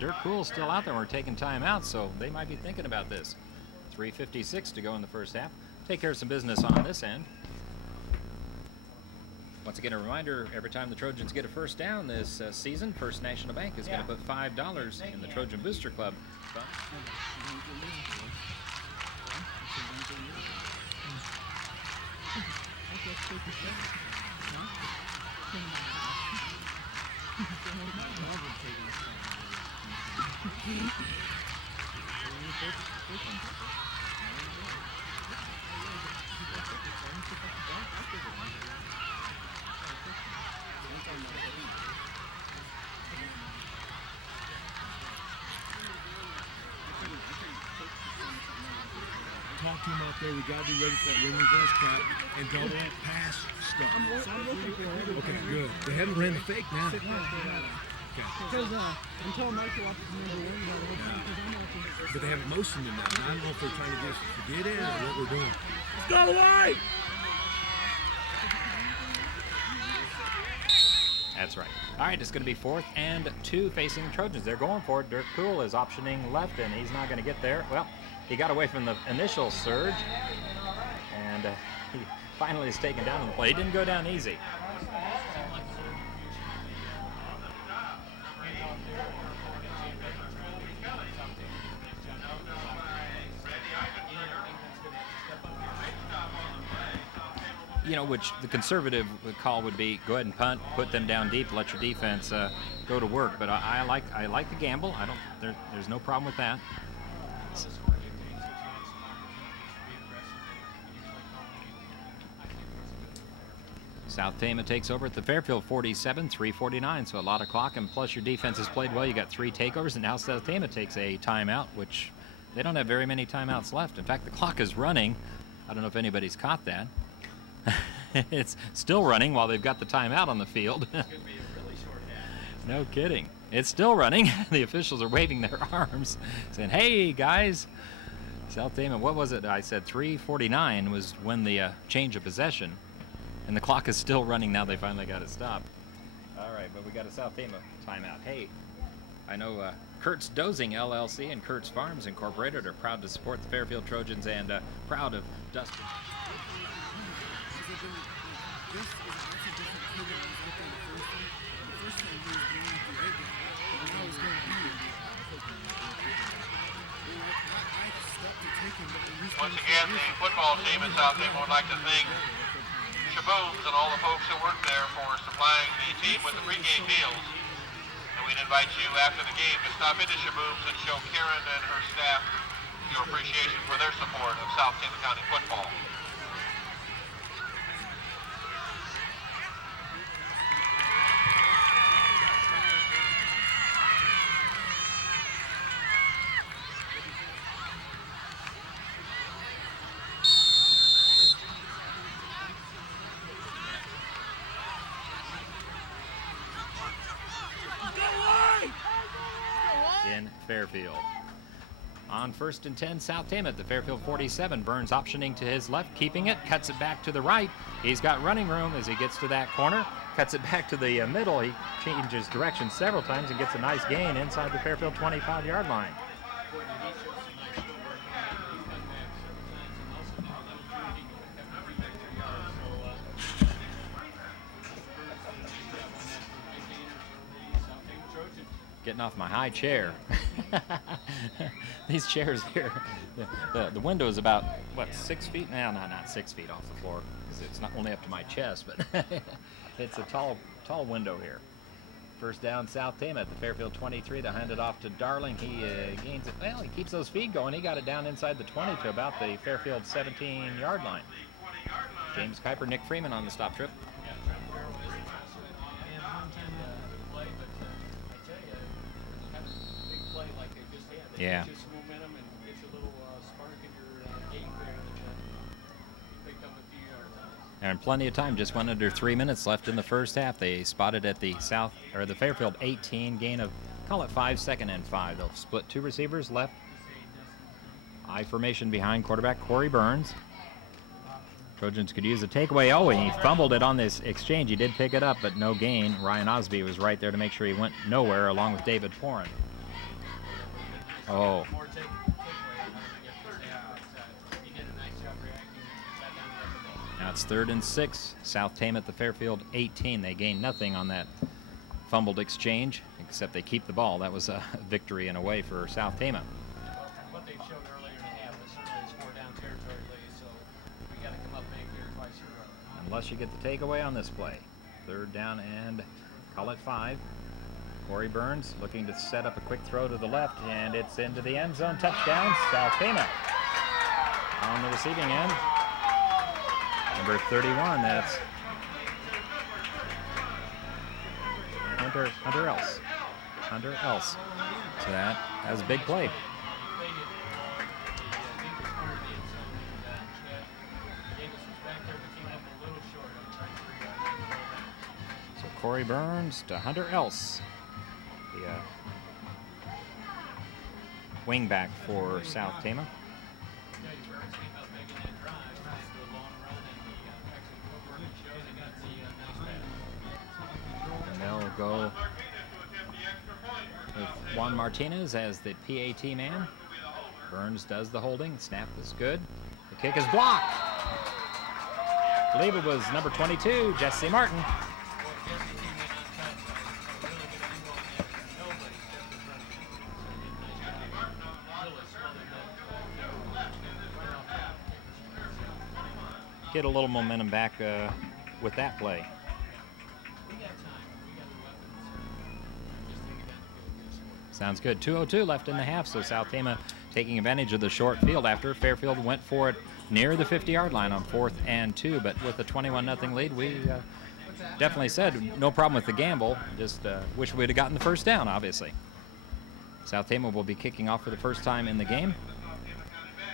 Dirk Cool's still out there. We're taking time out, so they might be thinking about this. 3:56 to go in the first half. Take care of some business on this end. Once again, a reminder, every time the Trojans get a first down this season, First National Bank is going to put $5 in the Trojan Booster Club fund. Talk to him out there. We got to be ready for that ring reverse trap and double pass stuff. Okay, good. They haven't ran the fake now. Okay. Because I'm telling Mike to watch the ring. But they haven't motioned him now. I don't know if they're trying to get us to forget it or what we're doing. Let's go away! That's right. All right, it's going to be 4th and 2 facing the Trojans. They're going for it. Dirk Cool is optioning left, and he's not going to get there. Well, he got away from the initial surge, and he finally is taken down on the play. He didn't go down easy. you know, which the conservative call would be go ahead and punt, put them down deep, let your defense go to work. But I like the gamble. There's no problem with that. South Tama takes over at the Fairfield 47, 3:49, so a lot of clock, and plus your defense has played well. You got 3 takeovers, and now South Tama takes a timeout, which they don't have very many timeouts left. In fact, the clock is running. I don't know if anybody's caught that. It's still running while they've got the timeout on the field. No kidding. It's still running. The officials are waving their arms, saying, hey, guys. South Tama, what was it? I said 3:49 was when the change of possession. And the clock is still running now. They finally got it stopped. All right, but we got a South Tama timeout. Hey, I know Kurt's Dozing LLC and Kurt's Farms Incorporated are proud to support the Fairfield Trojans and proud of Dustin. Once again, the football team at South Tama would like to thank Shabooms and all the folks that work there for supplying the team with the pregame meals. And we'd invite you after the game to stop into Shabooms and show Karen and her staff your appreciation for their support of South Tama County football. In Fairfield. On 1st and 10, South Tama at the Fairfield 47. Burns optioning to his left, keeping it, cuts it back to the right. He's got running room as he gets to that corner, cuts it back to the middle. He changes direction several times and gets a nice gain inside the Fairfield 25-yard line. Getting off my high chair. These chairs here, the window is about, what, 6 feet? No, not 6 feet off the floor. It's not only up to my chest, but it's a tall window here. First down, South Tama at the Fairfield 23. They hand it off to Darling. He gains it. Well, he keeps those feet going. He got it down inside the 20 to about the Fairfield 17-yard line. James Kuiper, Nick Freeman on the stop trip. Yeah. And plenty of time, just 1 under 3 minutes left in the first half. They spotted at the the Fairfield 18, gain of, call it 5, 2nd and 5. They'll split 2 receivers left. I formation behind quarterback Corey Burns. Trojans could use a takeaway. Oh, and he fumbled it on this exchange. He did pick it up, but no gain. Ryan Osby was right there to make sure he went nowhere, along with David Pohren. Oh. Now it's 3rd and 6. South Tama at the Fairfield 18. They gained nothing on that fumbled exchange, except they keep the ball. That was a victory in a way for South Tama. What they've shown earlier in the half is certainly score down territory lead, so we got to come up big here twice in a row. Unless you get the takeaway on this play. 3rd down and call it 5. Corey Burns looking to set up a quick throw to the left, and it's into the end zone. Touchdown, South Tama. On the receiving end, number 31, that's Hunter Else. So that was a big play. So Corey Burns to Hunter Else. The wingback for South Tama. And they'll go with Juan Martinez as the PAT man. Burns does the holding. Snap is good. The kick is blocked. I believe it was number 22, Jesse Martin. get a little momentum back with that play. Sounds good. 2:02 left in the half, so South Tama taking advantage of the short field after Fairfield went for it near the 50-yard line on 4th and 2, but with a 21-0 lead, we definitely said no problem with the gamble, just wish we'd have gotten the first down, obviously. South Tama will be kicking off for the first time in the game.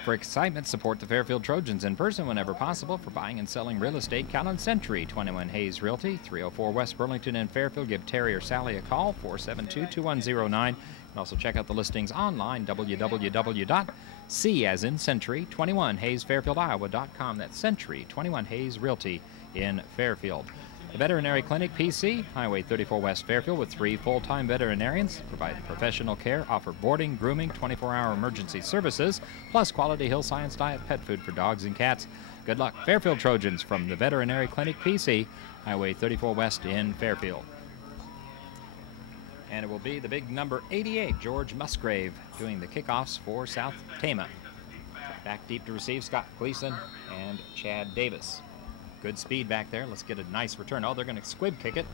For excitement, support the Fairfield Trojans in person whenever possible. For buying and selling real estate, count on Century 21 Hayes Realty, 304 West Burlington in Fairfield. Give Terry or Sally a call, 472-2109. And also check out the listings online, www.c as in Century 21 Hayes Fairfield Iowa.com. That's Century 21 Hayes Realty in Fairfield. The Veterinary Clinic PC, Highway 34 West Fairfield, with 3 full-time veterinarians, provide professional care, offer boarding, grooming, 24-hour emergency services, plus quality Hill Science Diet pet food for dogs and cats. Good luck, Fairfield Trojans, from the Veterinary Clinic PC, Highway 34 West in Fairfield. And it will be the big number 88, George Musgrave, doing the kickoffs for South Tama. Back deep to receive, Scott Gleason and Chad Davis. Good speed back there. Let's get a nice return. Oh, they're going to squib kick it.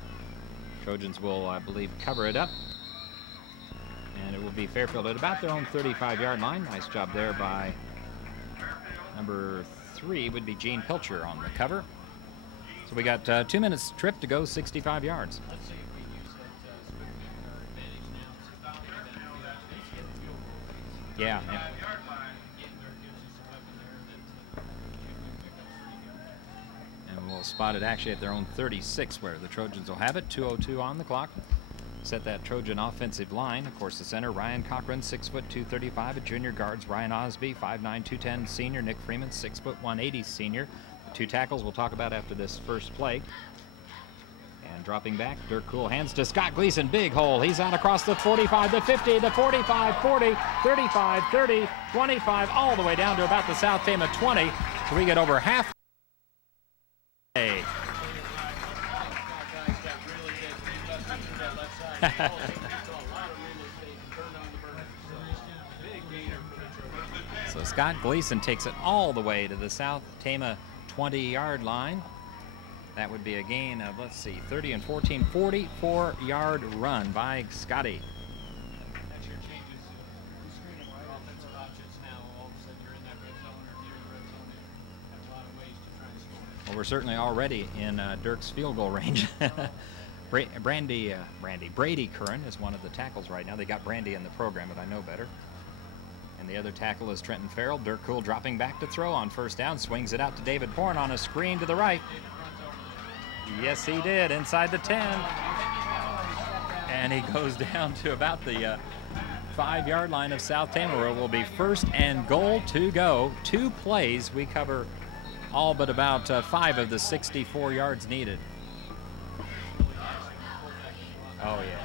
Trojans will, I believe, cover it up. And it will be Fairfield at about their own 35-yard line. Nice job there by number 3 would be Gene Pilcher on the cover. So we got 2 minutes trip to go, 65 yards. Let's see if we use that squib kick our advantage now. See if we can get that field goal. Yeah. We'll spot it actually at their own 36, where the Trojans will have it. 2:02 on the clock. Set that Trojan offensive line. Of course, the center, Ryan Cochran, 6 foot 235. At junior guards, Ryan Osby, 5'9", 210 senior. Nick Freeman, 6 foot 180 senior. The 2 tackles we'll talk about after this first play. And dropping back, Dirk Cool hands to Scott Gleason. Big hole. He's out across the 45, the 50, the 45, 40, 35, 30, 25, all the way down to about the South Tama 20. So we get over half. So Scott Gleason takes it all the way to the South Tama 20-yard line. That would be a gain of, let's see, 30 and 14, 44-yard run by Scotty. That's your changes. Screening offensive options now. All of a sudden you're in that red zone or near the red zone. Have a lot of ways to try and score. Well, we're certainly already in Dirk's field goal range. Brady Curran is one of the tackles right now. They got Brandy in the program, but I know better. And the other tackle is Trenton Farrell. Dirk Cool dropping back to throw on first down. Swings it out to David Pohren on a screen to the right. Yes, he did, inside the 10. And he goes down to about the 5-yard line of South Tama, where it will be 1st and goal to go. 2 plays. We cover all but about 5 of the 64 yards needed. Oh, yeah.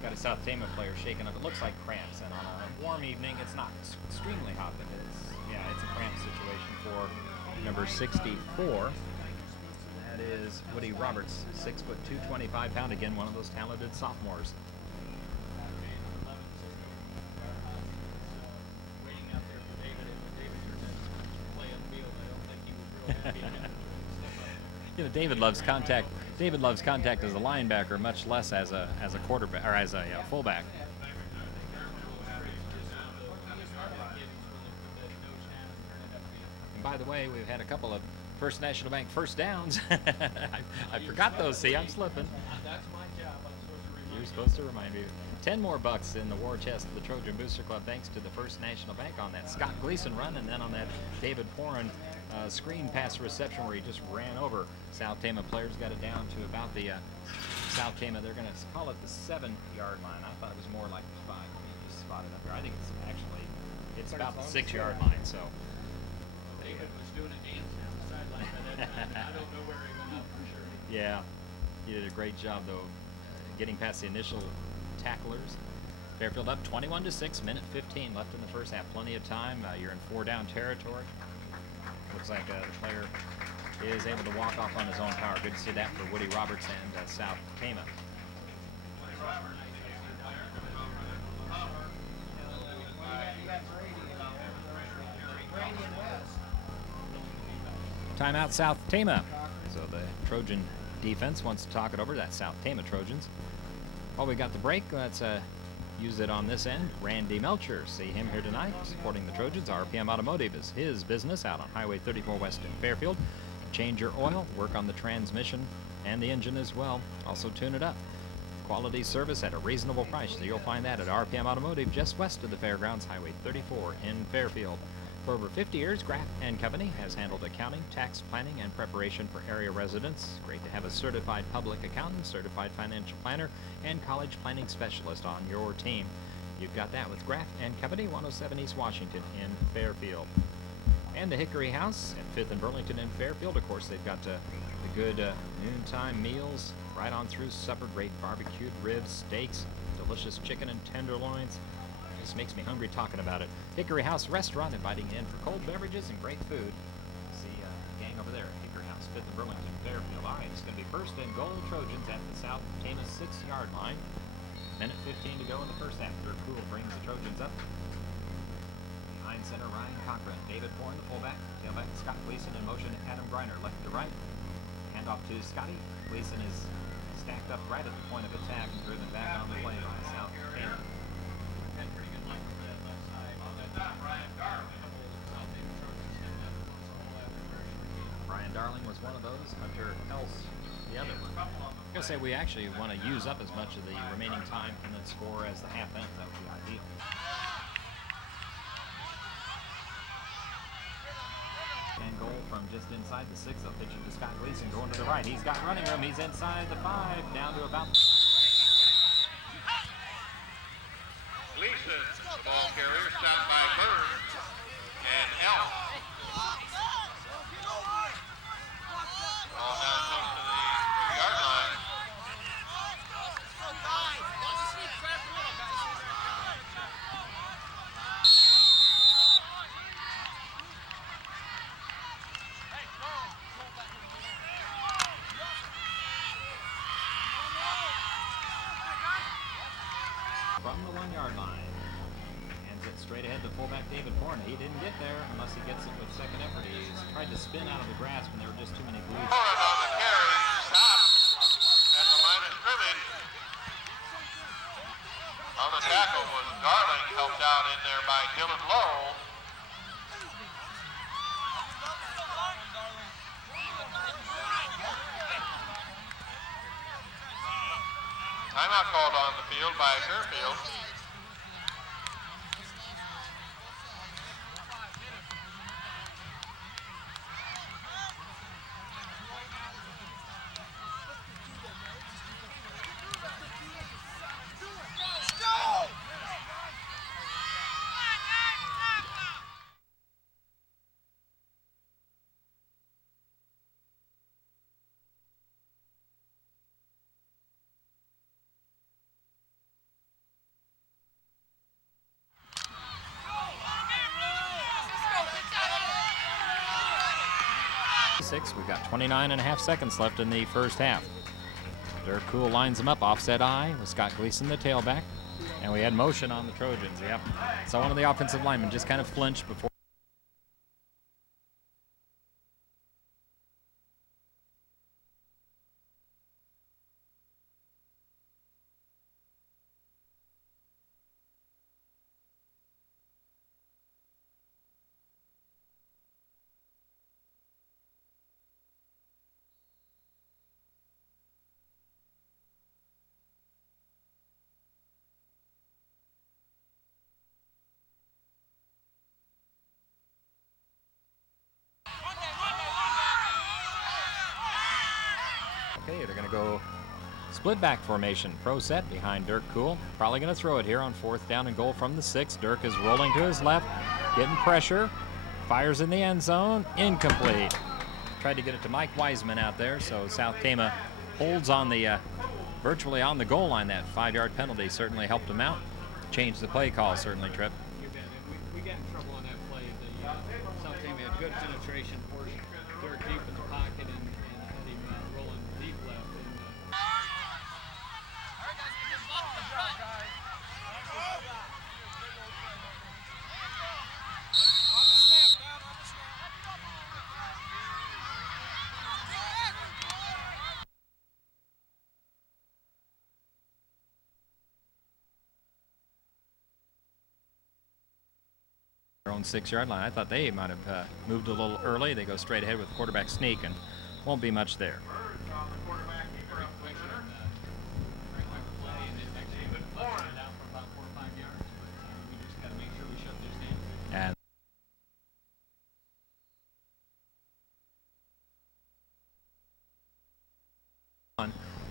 Got a South Tama player shaking up. It looks like cramps, and on a warm evening, it's not extremely hot, but it's a cramp situation for number 64. That is Woody Roberts, 6 foot 225 pound. Again, one of those talented sophomores. You know, David loves contact. David loves contact as a linebacker, much less as a quarterback or as a fullback. And by the way, we've had a couple of First National Bank first downs. I forgot those. See, I'm slipping. That's my job. You're supposed to remind me. 10 more bucks in the war chest of the Trojan Booster Club, thanks to the First National Bank on that Scott Gleason run, and then on that David Pohren screen pass reception where he just ran over South Tama players. Got it down to about the South Tama. They're going to call it the 7-yard line. I thought it was more like 5. Let me just spot it up here. I think it's about the 6-yard line. So David was doing a dance down the sideline by that time. I don't know where he went up for sure. Yeah, he did a great job though, getting past the initial tacklers. Fairfield up 21-6, minute 15 left in the first half. Plenty of time. You're in 4-down territory. Looks like the player is able to walk off on his own power. Good to see that for Woody Roberts and South Tama. Timeout, South Tama. So the Trojan defense wants to talk it over. That's South Tama Trojans. While we got the break, let's use it on this end. Randy Melcher, see him here tonight, supporting the Trojans. RPM Automotive is his business out on Highway 34 West in Fairfield. Change your oil, work on the transmission and the engine as well. Also tune it up. Quality service at a reasonable price. So you'll find that at RPM Automotive just west of the fairgrounds, Highway 34 in Fairfield. For over 50 years, Graff and Company has handled accounting, tax planning, and preparation for area residents. Great to have a certified public accountant, certified financial planner, and college planning specialist on your team. You've got that with Graff and Company, 107 East Washington in Fairfield. And the Hickory House at 5th and Burlington in Fairfield. Of course, they've got the good noontime meals right on through supper. Great barbecued ribs, steaks, delicious chicken and tenderloins. Just makes me hungry talking about it. Hickory House Restaurant inviting you in for cold beverages and great food. See gang over there at Hickory House, 5th and Burlington, Fairfield. All right, it's going to be first and goal Trojans at the South Tama 6-yard line. Minute 15 to go in the first half. Dirk Cool brings the Trojans up. Behind center, Ryan Cochran. David Pohren, the fullback. Tailback, Scott Gleason in motion. Adam Griner left to right. Hand off to Scotty. Gleason is stacked up right at the point of attack and driven back on the play by South Tama. Brian Darling was one of those. Hunter Else the other. I'm going to say we actually want to use up as much of the remaining time and then score as the half ends. That would be ideal. And goal from just inside the 6. They'll pitch it to Scott Gleason going to the right. He's got running room. He's inside the 5. Down to about... Gleason, the ball carrier, stopped by Burns and Elf. Ball down close to the 3-yard line. From the 1-yard line. Hands it straight ahead to fullback David Pohren. He didn't get there unless he gets it with second effort. He's tried to spin out of the grass when there were just too many blues. Pohren on the carry, stopped at the line of scrimmage. On the tackle was Darling, helped out in there by Dylan Lowe. Timeout called on the field by Fairfield. We've got 29.5 seconds left in the first half. Dirk Cool lines him up, offset eye with Scott Gleason, the tailback. And we had motion on the Trojans, yep. So one of the offensive linemen just kind of flinched before. Okay, they're going to go split back formation. Pro set behind Dirk Cool. Probably going to throw it here on 4th down and goal from the 6. Dirk is rolling to his left, getting pressure. Fires in the end zone. Incomplete. Tried to get it to Mike Wiseman out there, so South Tama holds on the virtually on the goal line. That 5-yard penalty certainly helped him out. Changed the play call, certainly, Tripp. You bet. We got in trouble on that play. The South Tama had good penetration, forced Dirk deep in the pocket, and had him rolling deep left. their own 6-yard line. I thought they might have moved a little early. They go straight ahead with quarterback sneak and won't be much there. And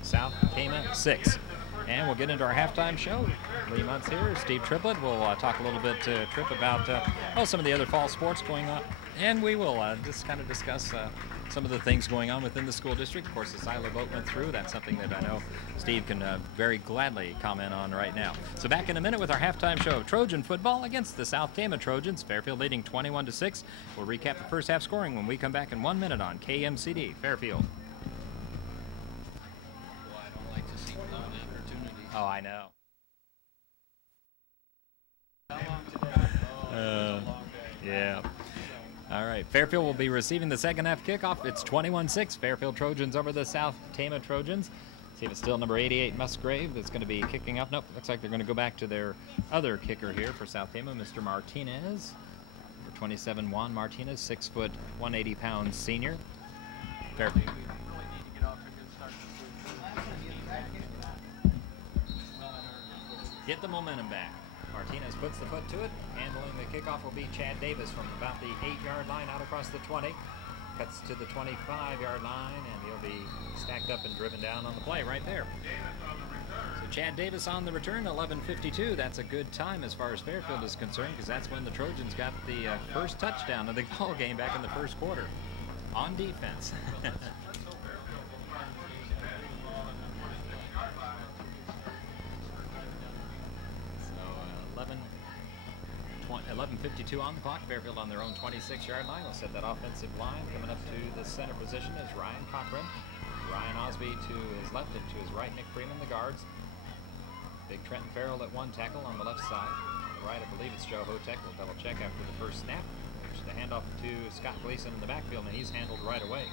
South Tama 6. And we'll get into our halftime show. Lee Munz here, Steve Triplett. We'll talk a little bit to Trip about some of the other fall sports going on. And we will just kind of discuss some of the things going on within the school district. Of course, the silo vote went through. That's something that I know Steve can very gladly comment on right now. So back in a minute with our halftime show of Trojan football against the South Tama Trojans. Fairfield leading 21-6. We'll recap the first half scoring when we come back in 1 minute on KMCD Fairfield. Oh, I know. Yeah. All right. Fairfield will be receiving the second half kickoff. It's 21-6. Fairfield Trojans over the South Tama Trojans. See if it's still number 88 Musgrave that's going to be kicking up. Nope. Looks like they're going to go back to their other kicker here for South Tama, Mr. Martinez. Number 27 Juan Martinez, 6 foot, 180 pounds senior. Fairfield. Get the momentum back. Martinez puts the foot to it. Handling the kickoff will be Chad Davis from about the 8-yard line out across the 20. Cuts to the 25-yard line, and he'll be stacked up and driven down on the play right there. So Chad Davis on the return, 11:52. That's a good time as far as Fairfield is concerned, because that's when the Trojans got the first touchdown of the ball game back in the first quarter on defense. 11:52 on the clock. Fairfield on their own 26-yard line. We'll set that offensive line. Coming up to the center position is Ryan Cochran. Ryan Osby to his left, and to his right, Nick Freeman, the guards. Big Trenton Farrell at one tackle on the left side. On the right, I believe it's Joe Hotek. We'll double check after the first snap. There's the handoff to Scott Gleason in the backfield, and he's handled right away.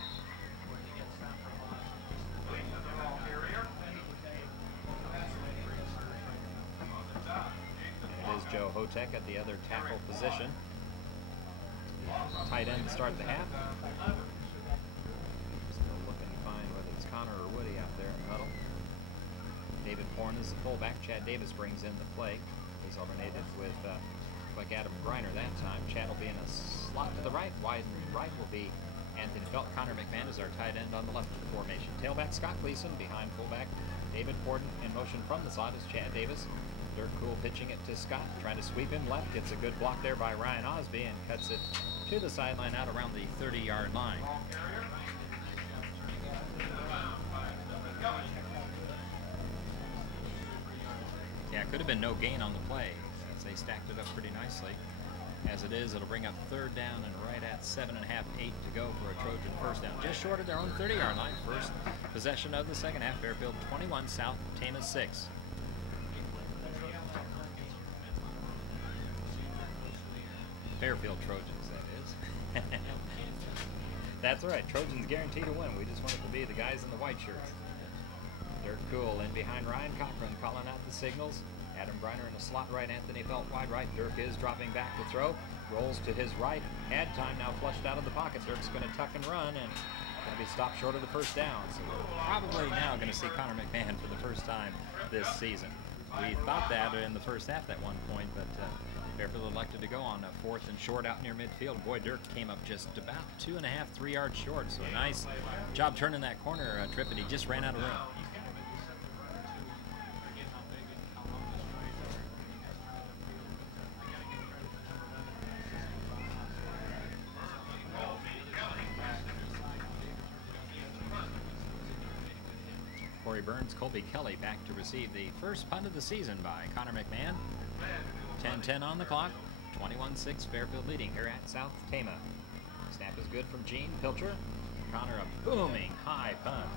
It is Joe Hotek at the other tackle position. Tight end to start the half. Still looking to find whether it's Connor or Woody out there in the huddle. David Pohren is the fullback. Chad Davis brings in the play. He's alternated with like Adam Griner that time. Chad will be in a slot to the right. Wide right will be Anthony Felt. Connor McMahon is our tight end on the left of the formation. Tailback Scott Gleason behind fullback David Pohren. In motion from the slot is Chad Davis. Dirk Cool pitching it to Scott, trying to sweep him left. Gets a good block there by Ryan Osby and cuts it to the sideline out around the 30-yard line. Yeah, could have been no gain on the play as they stacked it up pretty nicely. As it is, it'll bring up third down and right at 7.5, 8 to go for a Trojan first down. Just short of their own 30-yard line. First possession of the second half. Fairfield 21, South Tama 6. Fairfield Trojans, that is. That's right. Trojans guaranteed to win. We just want it to be the guys in the white shirts. Dirk Cool in behind Ryan Cochran, calling out the signals. Adam Griner in a slot right. Anthony Felt wide right. Dirk is dropping back to throw. Rolls to his right. Had time, now flushed out of the pocket. Dirk's going to tuck and run and going to be stopped short of the first down. So we're probably now going to see Connor McMahon for the first time this season. We thought that in the first half at one point, but Fairfield elected to go on a 4th and short out near midfield. Boy, Dirk came up just about 2.5, 3 yards short. So a nice job turning that corner trip, and he just ran out of room. Corey Burns, Colby Kelly back to receive the first punt of the season by Connor McMahon. 10-10 on the clock. 21-6 Fairfield leading here at South Tama. Snap is good from Gene Pilcher. Connor a booming high punt.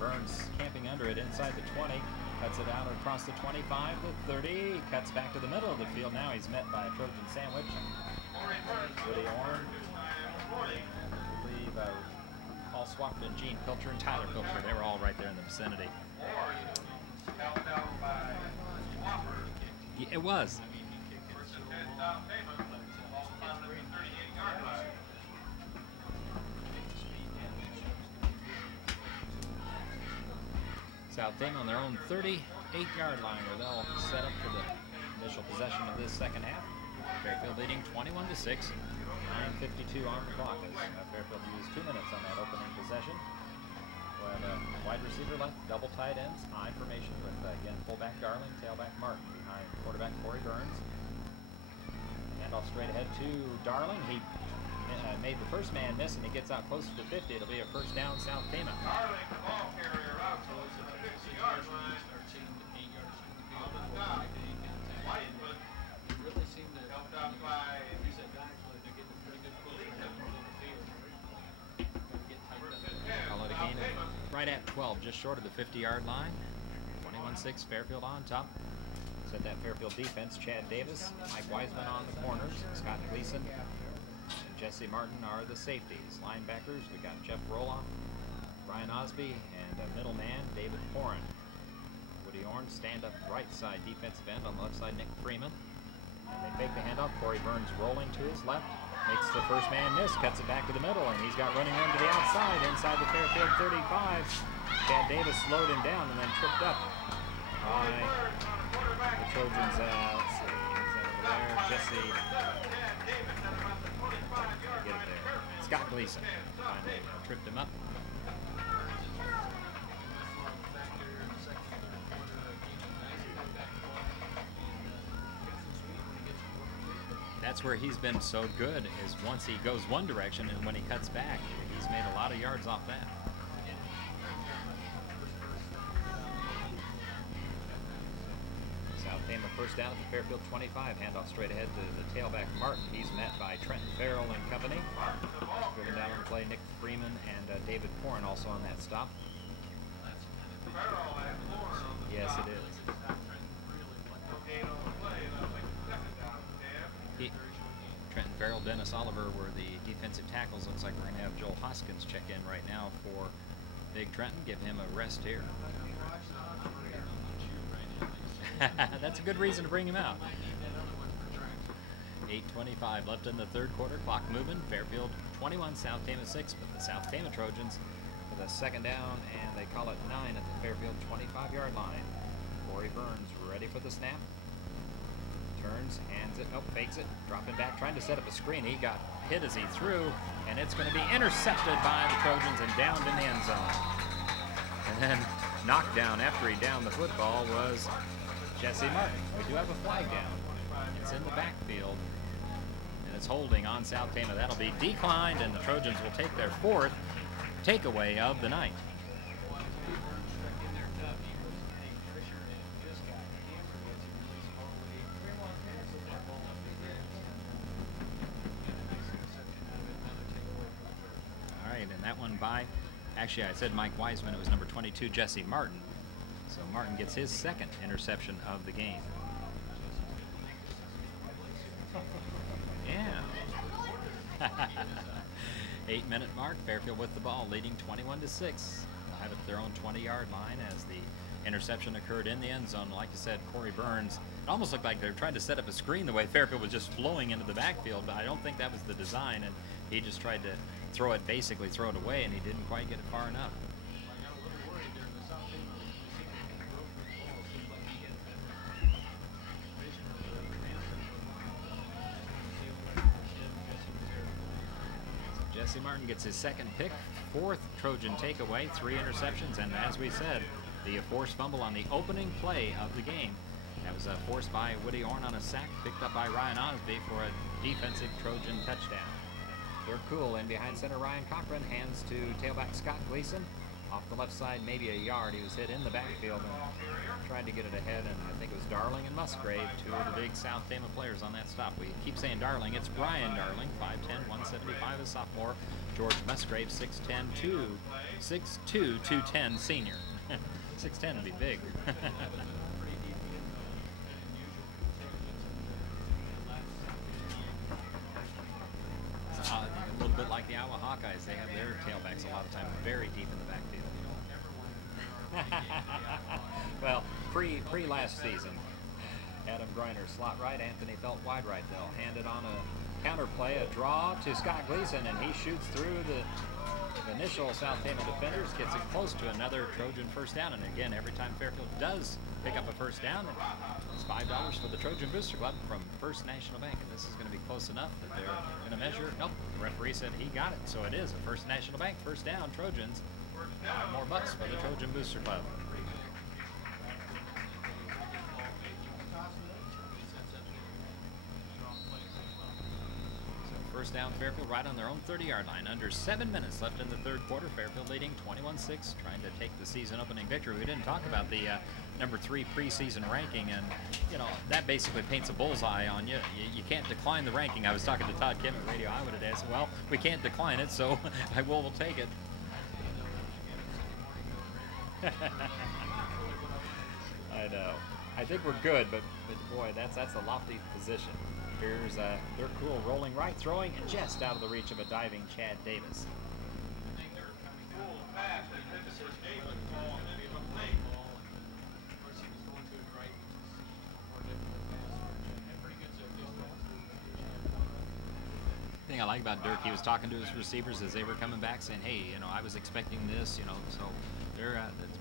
Burns camping under it inside the 20. Cuts it out across the 25, the 30. Cuts back to the middle of the field. Now he's met by a Trojan sandwich. Woody Ornduff. I believe Paul Swafford, Gene Pilcher, and Tyler Pilcher. They were all right there in the vicinity. Yeah, it was. South Tama on their own 38-yard line, where they'll set up for the initial possession of this second half. Fairfield leading 21-6. 9:52 on the clock as Fairfield used 2 minutes on that opening possession. We'll have a wide receiver left, double tight ends, I formation with, again, fullback Darling, tailback Martin behind quarterback Corey Burns. Handoff straight ahead to Darling. He made the first man miss, and he gets out close to the 50. It'll be a first down, South Tama. Darling, the ball carrier, out close to the 50-yard line. On the stop. White, but really seemed to helped out by use that backfoot to get a pretty good push on the field. Get tightened up. Call it a gain of right at 12, just short of the 50-yard line. 21-6, Fairfield on top. Set that Fairfield defense. Chad Davis, Mike Wiseman on the corners, Scott Gleason, and Jesse Martin are the safeties. Linebackers, we got Jeff Roloff, Ryan Osby, and middleman David Pohren. Woody Ornduff, stand up right side defensive end. On the left side, Nick Freeman. And they fake the handoff. Corey Burns rolling to his left. Makes the first man miss, cuts it back to the middle, and he's got running room to the outside inside the Fairfield 35. Chad Davis slowed him down and then tripped up by the Trojans. Let's see, is that over there? Jesse. Get it there. Scott Gleason finally tripped him up. That's where he's been so good, is once he goes one direction, and when he cuts back, he's made a lot of yards off that. South Tama first down at the Fairfield 25. Handoff straight ahead to the tailback Martin. He's met by Trenton Farrell and company. Driven down on the play, Nick Freeman and David Pohren also on that stop. Yes, it is. Trenton Farrell, Dennis Oliver were the defensive tackles. Looks like we're going to have Joel Hoskins check in right now for Big Trenton. Give him a rest here. That's a good reason to bring him out. 8:25 left in the third quarter. Clock moving. Fairfield 21, South Tama 6, but the South Tama Trojans with a second down, and they call it 9 at the Fairfield 25-yard line. Corey Burns ready for the snap. Turns, hands it, fakes it, dropping back, trying to set up a screen. He got hit as he threw, and it's going to be intercepted by the Trojans and downed in the end zone. And then knocked down after he downed the football was Jesse Martin. We do have a flag down. It's in the backfield, and it's holding on South Tama. That'll be declined, and the Trojans will take their fourth takeaway of the night. By, actually I said Mike Wiseman, it was number 22, Jesse Martin. So Martin gets his second interception of the game. Yeah. 8-minute mark, Fairfield with the ball, leading 21-6. They'll have it at their own 20-yard line as the interception occurred in the end zone. Like I said, Corey Burns, it almost looked like they were trying to set up a screen the way Fairfield was just flowing into the backfield, but I don't think that was the design, and he just tried to throw it away, and he didn't quite get it far enough. So Jesse Martin gets his second pick, fourth Trojan takeaway, 3 interceptions, and as we said, the forced fumble on the opening play of the game. That was forced by Woody Ornduff on a sack, picked up by Ryan Osby for a defensive Trojan touchdown. Dirk Cool in behind center, Ryan Cochran hands to tailback Scott Gleason. Off the left side, maybe a yard. He was hit in the backfield and tried to get it ahead, and I think it was Darling and Musgrave, 2 of the big South Tama players on that stop. We keep saying Darling. It's Brian Darling, 5'10", 175, a sophomore. George Musgrave, 6'10", 210, senior. 6'10" would be big. A little bit like the Iowa Hawkeyes, they have their tailbacks a lot of times very deep in the backfield. Well, pre last season, Adam Griner slot right, Anthony Felt wide right. They'll hand it on a counter play, a draw to Scott Gleason, and he shoots through the The initial South Tama defenders gets it close to another Trojan first down. And again, every time Fairfield does pick up a first down, it's $5 for the Trojan Booster Club from First National Bank. And this is going to be close enough that they're going to measure. Nope, the referee said he got it. So it is a First National Bank first down, Trojans. $5 more bucks for the Trojan Booster Club. First down, Fairfield right on their own 30-yard line. Under 7 minutes left in the third quarter. Fairfield leading 21-6, trying to take the season-opening victory. We didn't talk about the number 3 preseason ranking, and you know that basically paints a bullseye on you. You can't decline the ranking. I was talking to Todd Kim at Radio Iowa today. I said, well, we can't decline it, so we'll take it. I know. I think we're good, but boy, that's a lofty position. Here's Dirk Cool rolling right, throwing, and just out of the reach of a diving Chad Davis. The thing I like about Dirk, he was talking to his receivers as they were coming back, saying, "Hey, you know, I was expecting this, you know." So there's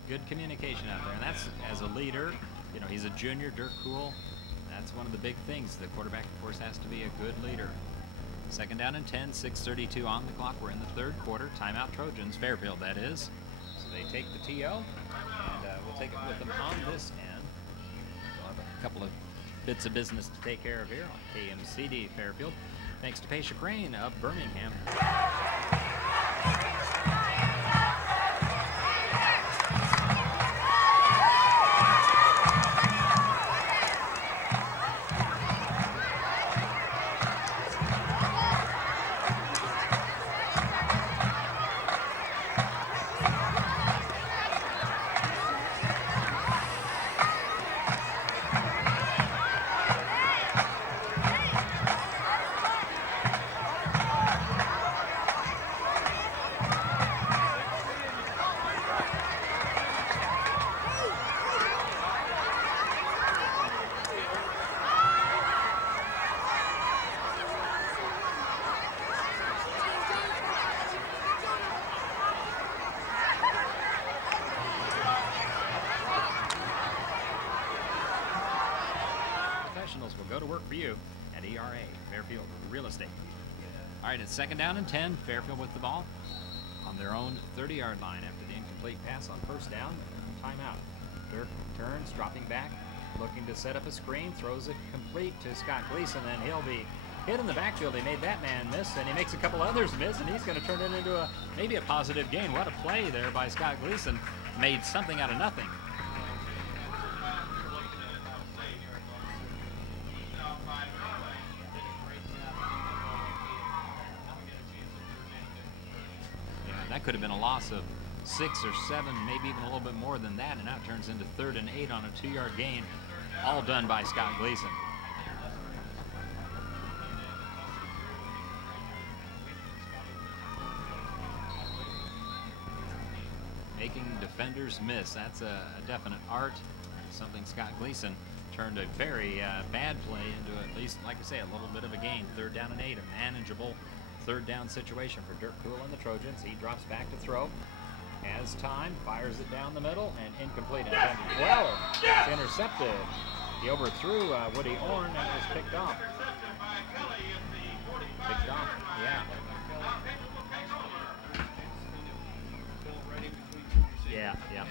good communication out there, and that's as a leader. You know, he's a junior, Dirk Cool. That's one of the big things. The quarterback, of course, has to be a good leader. Second down and 10, 6:32 on the clock. We're in the third quarter. Timeout Trojans, Fairfield, that is. So they take the TO, and we'll take it with them on this end. We'll have a couple of bits of business to take care of here on KMCD Fairfield. Thanks to Paisha Crane of Birmingham. Will go to work for you at ERA, Fairfield Real Estate. All right, it's second down and 10. Fairfield with the ball on their own 30-yard line after the incomplete pass on first down. Timeout. Dirk turns, dropping back, looking to set up a screen, throws it complete to Scott Gleason, and he'll be hit in the backfield. He made that man miss, and he makes a couple others miss, and he's going to turn it into maybe a positive gain. What a play there by Scott Gleason. Made something out of nothing. That could have been a loss of 6 or 7, maybe even a little bit more than that, and now it turns into 3rd and 8 on a 2-yard gain, all done by Scott Gleason. Making defenders miss, that's a definite art, something Scott Gleason turned a very bad play into at least, like I say, a little bit of a gain. 3rd down and 8, a manageable 3rd down situation for Dirk Cool and the Trojans. He drops back to throw. Has time, fires it down the middle, and incomplete. Well, it's intercepted. He overthrew Woody Ornduff and was picked off. Picked off, yeah. Yeah, yeah.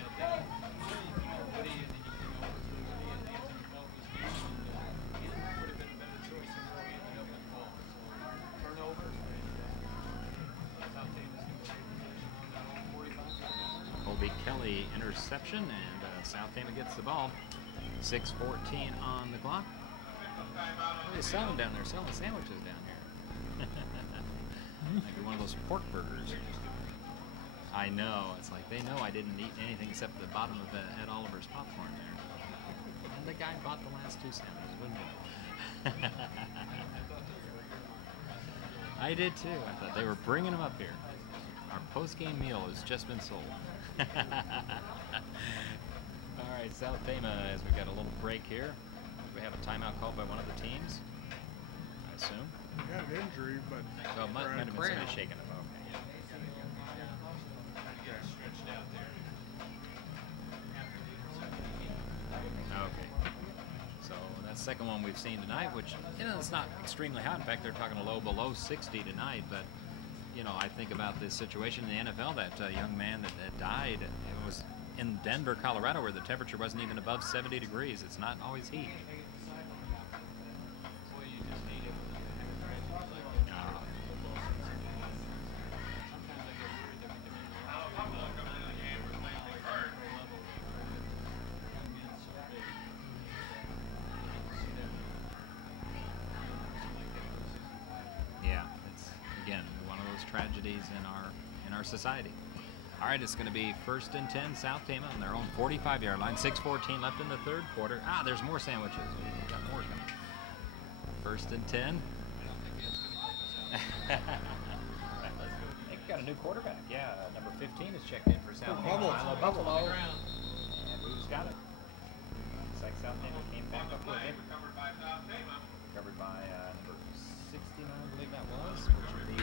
Kelly interception, and South Tama gets the ball. 6:14 on the clock. What are they selling down there? Selling sandwiches down here. Maybe one of those pork burgers. I know. It's like they know I didn't eat anything except the bottom of Ed Oliver's popcorn there. And the guy bought the last 2 sandwiches, wouldn't he? I did too. I thought they were bringing them up here. Our post-game meal has just been sold. All right, South Tama, as we got a little break here. We have a timeout called by one of the teams, I assume. He had an injury, but So it might have been somebody shaking him. Okay. the one we've seen tonight, which, it's not extremely hot. In fact, they're talking a low below 60 tonight. But, I think about this situation in the NFL, that young man that died. It was in Denver, Colorado, where the temperature wasn't even above 70 degrees. It's not always heat. Tragedies in our society. All right, it's going to be 1st and 10, South Tama on their own 45-yard line. 6:14 left in the third quarter. There's more sandwiches. We've got more coming. 1st and 10. They've got a new quarterback. Yeah, number 15 is checked in for South Tama. Buffalo. And who's got it? Looks like South Tama came back up with him. Covered by number 69, I believe that was, which would be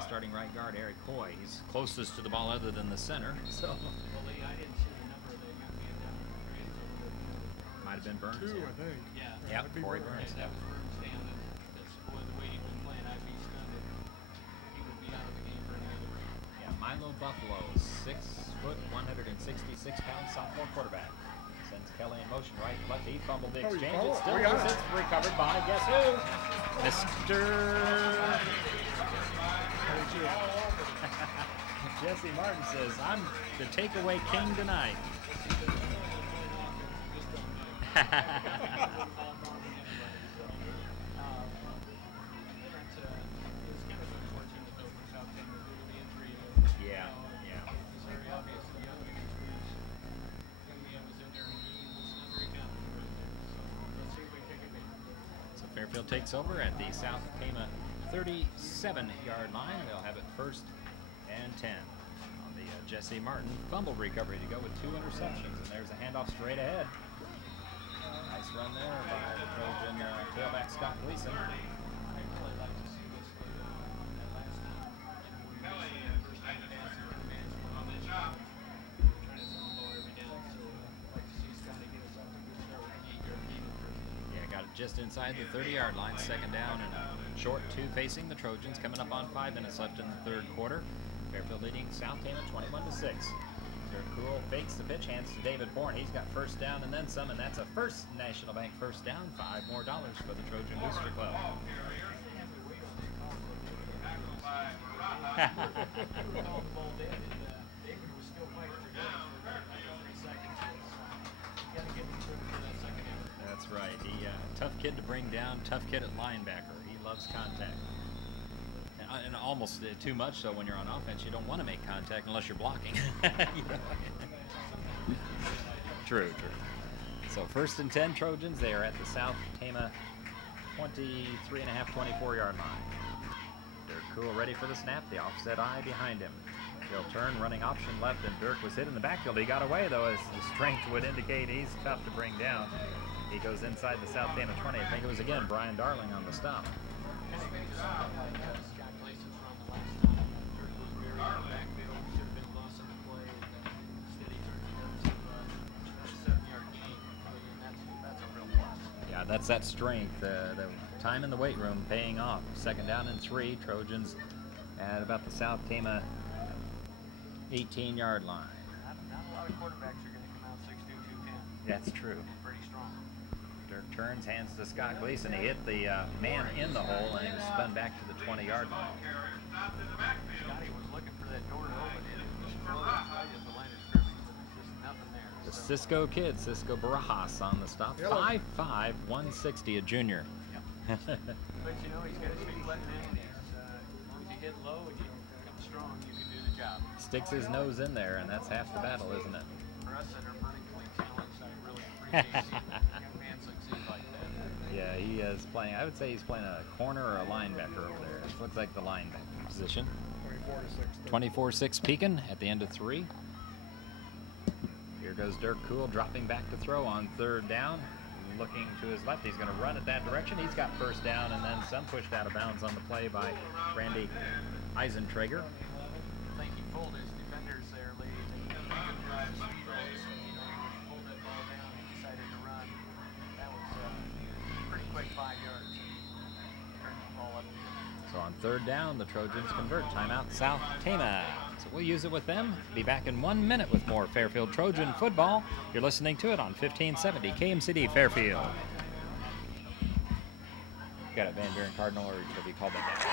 starting right guard Eric Coy. He's closest to the ball other than the center. So I didn't see the number of that young man down there. might have been Burns. 2, I think. Yeah. Yep, Corey Burns. That was Burns down. That's the way he'd been playing. I'd be stunned if he would be out of the game for any other reason. Yeah, Milo Buffalo, 6 foot, 166 pound sophomore quarterback. Sends Kelly in motion, right, left. He fumbled the exchange. It's still loose. It's recovered by, guess who? Mr. Jesse Martin says, I'm the takeaway king tonight. Yeah. So Fairfield takes over at the South Tama 37-yard line. They'll have it 1st and 10 on the Jesse Martin fumble recovery to go with 2 interceptions. And there's a handoff straight ahead. Nice run there by the Trojan tailback Scott Gleason. Just inside the 30-yard line, 2nd down and a short 2 facing the Trojans, coming up on 5 minutes left in the third quarter. Fairfield leading South Tama 21-6. Dirk Cool fakes the pitch, hands to David Pohren. He's got 1st down and then some, and that's a First National Bank 1st down, $5 more for the Trojan Booster Club. That's right. He tough kid to bring down, tough kid at linebacker. He loves contact. And almost too much so when you're on offense. You don't want to make contact unless you're blocking. True. So 1st and 10 Trojans. They are at the South Tama 23.5, 24-yard line. Dirk Cool ready for the snap. The offset eye behind him. He'll turn, running option left, and Dirk was hit in the backfield. He got away, though, as the strength would indicate he's tough to bring down. He goes inside the South Tama 20. I think it was, again, Brian Darling on the stop. Yeah, that's that strength. The time in the weight room paying off. 2nd down and 3. Trojans at about the South Tama 18-yard line. Not a lot of quarterbacks are going to come out 6'2", 210. That's true. Pretty strong. Dirk turns, hands to Scott Gleason. He hit the man in the hole, and he was spun back to the 20-yard line. Scotty was looking for that door to open. It was closed right at the line of scrimmage, but there's just nothing there. The Cisco kid, Cisco Barajas on the stop. 5'5", 160, a junior. But he's got his feet wet, man. As long as you hit low and you come strong, you can do the job. Sticks his nose in there, and that's half the battle, isn't it? For us that are vertically challenged, I really appreciate seeing young man succeed like that. Yeah, he is playing. I would say he's playing a corner or a linebacker over there. It looks like the linebacker position. 24-6 Pekin at the end of 3. Here goes Dirk Cool dropping back to throw on 3rd down. Looking to his left, he's going to run at that direction. He's got 1st down and then some, pushed out of bounds on the play by Randy Eisentrager. I think he pulled his defenders there late. He couldn't drive speed on this one, pulled that ball down and decided to run. That was 5 yards. Turn the ball up. So on third down, the Trojans convert. Timeout, South Tama. So we'll use it with them. Be back in 1 minute with more Fairfield Trojan football. You're listening to it on 1570 KMCD Fairfield. Got a Van Buren Cardinal, or have you called that down?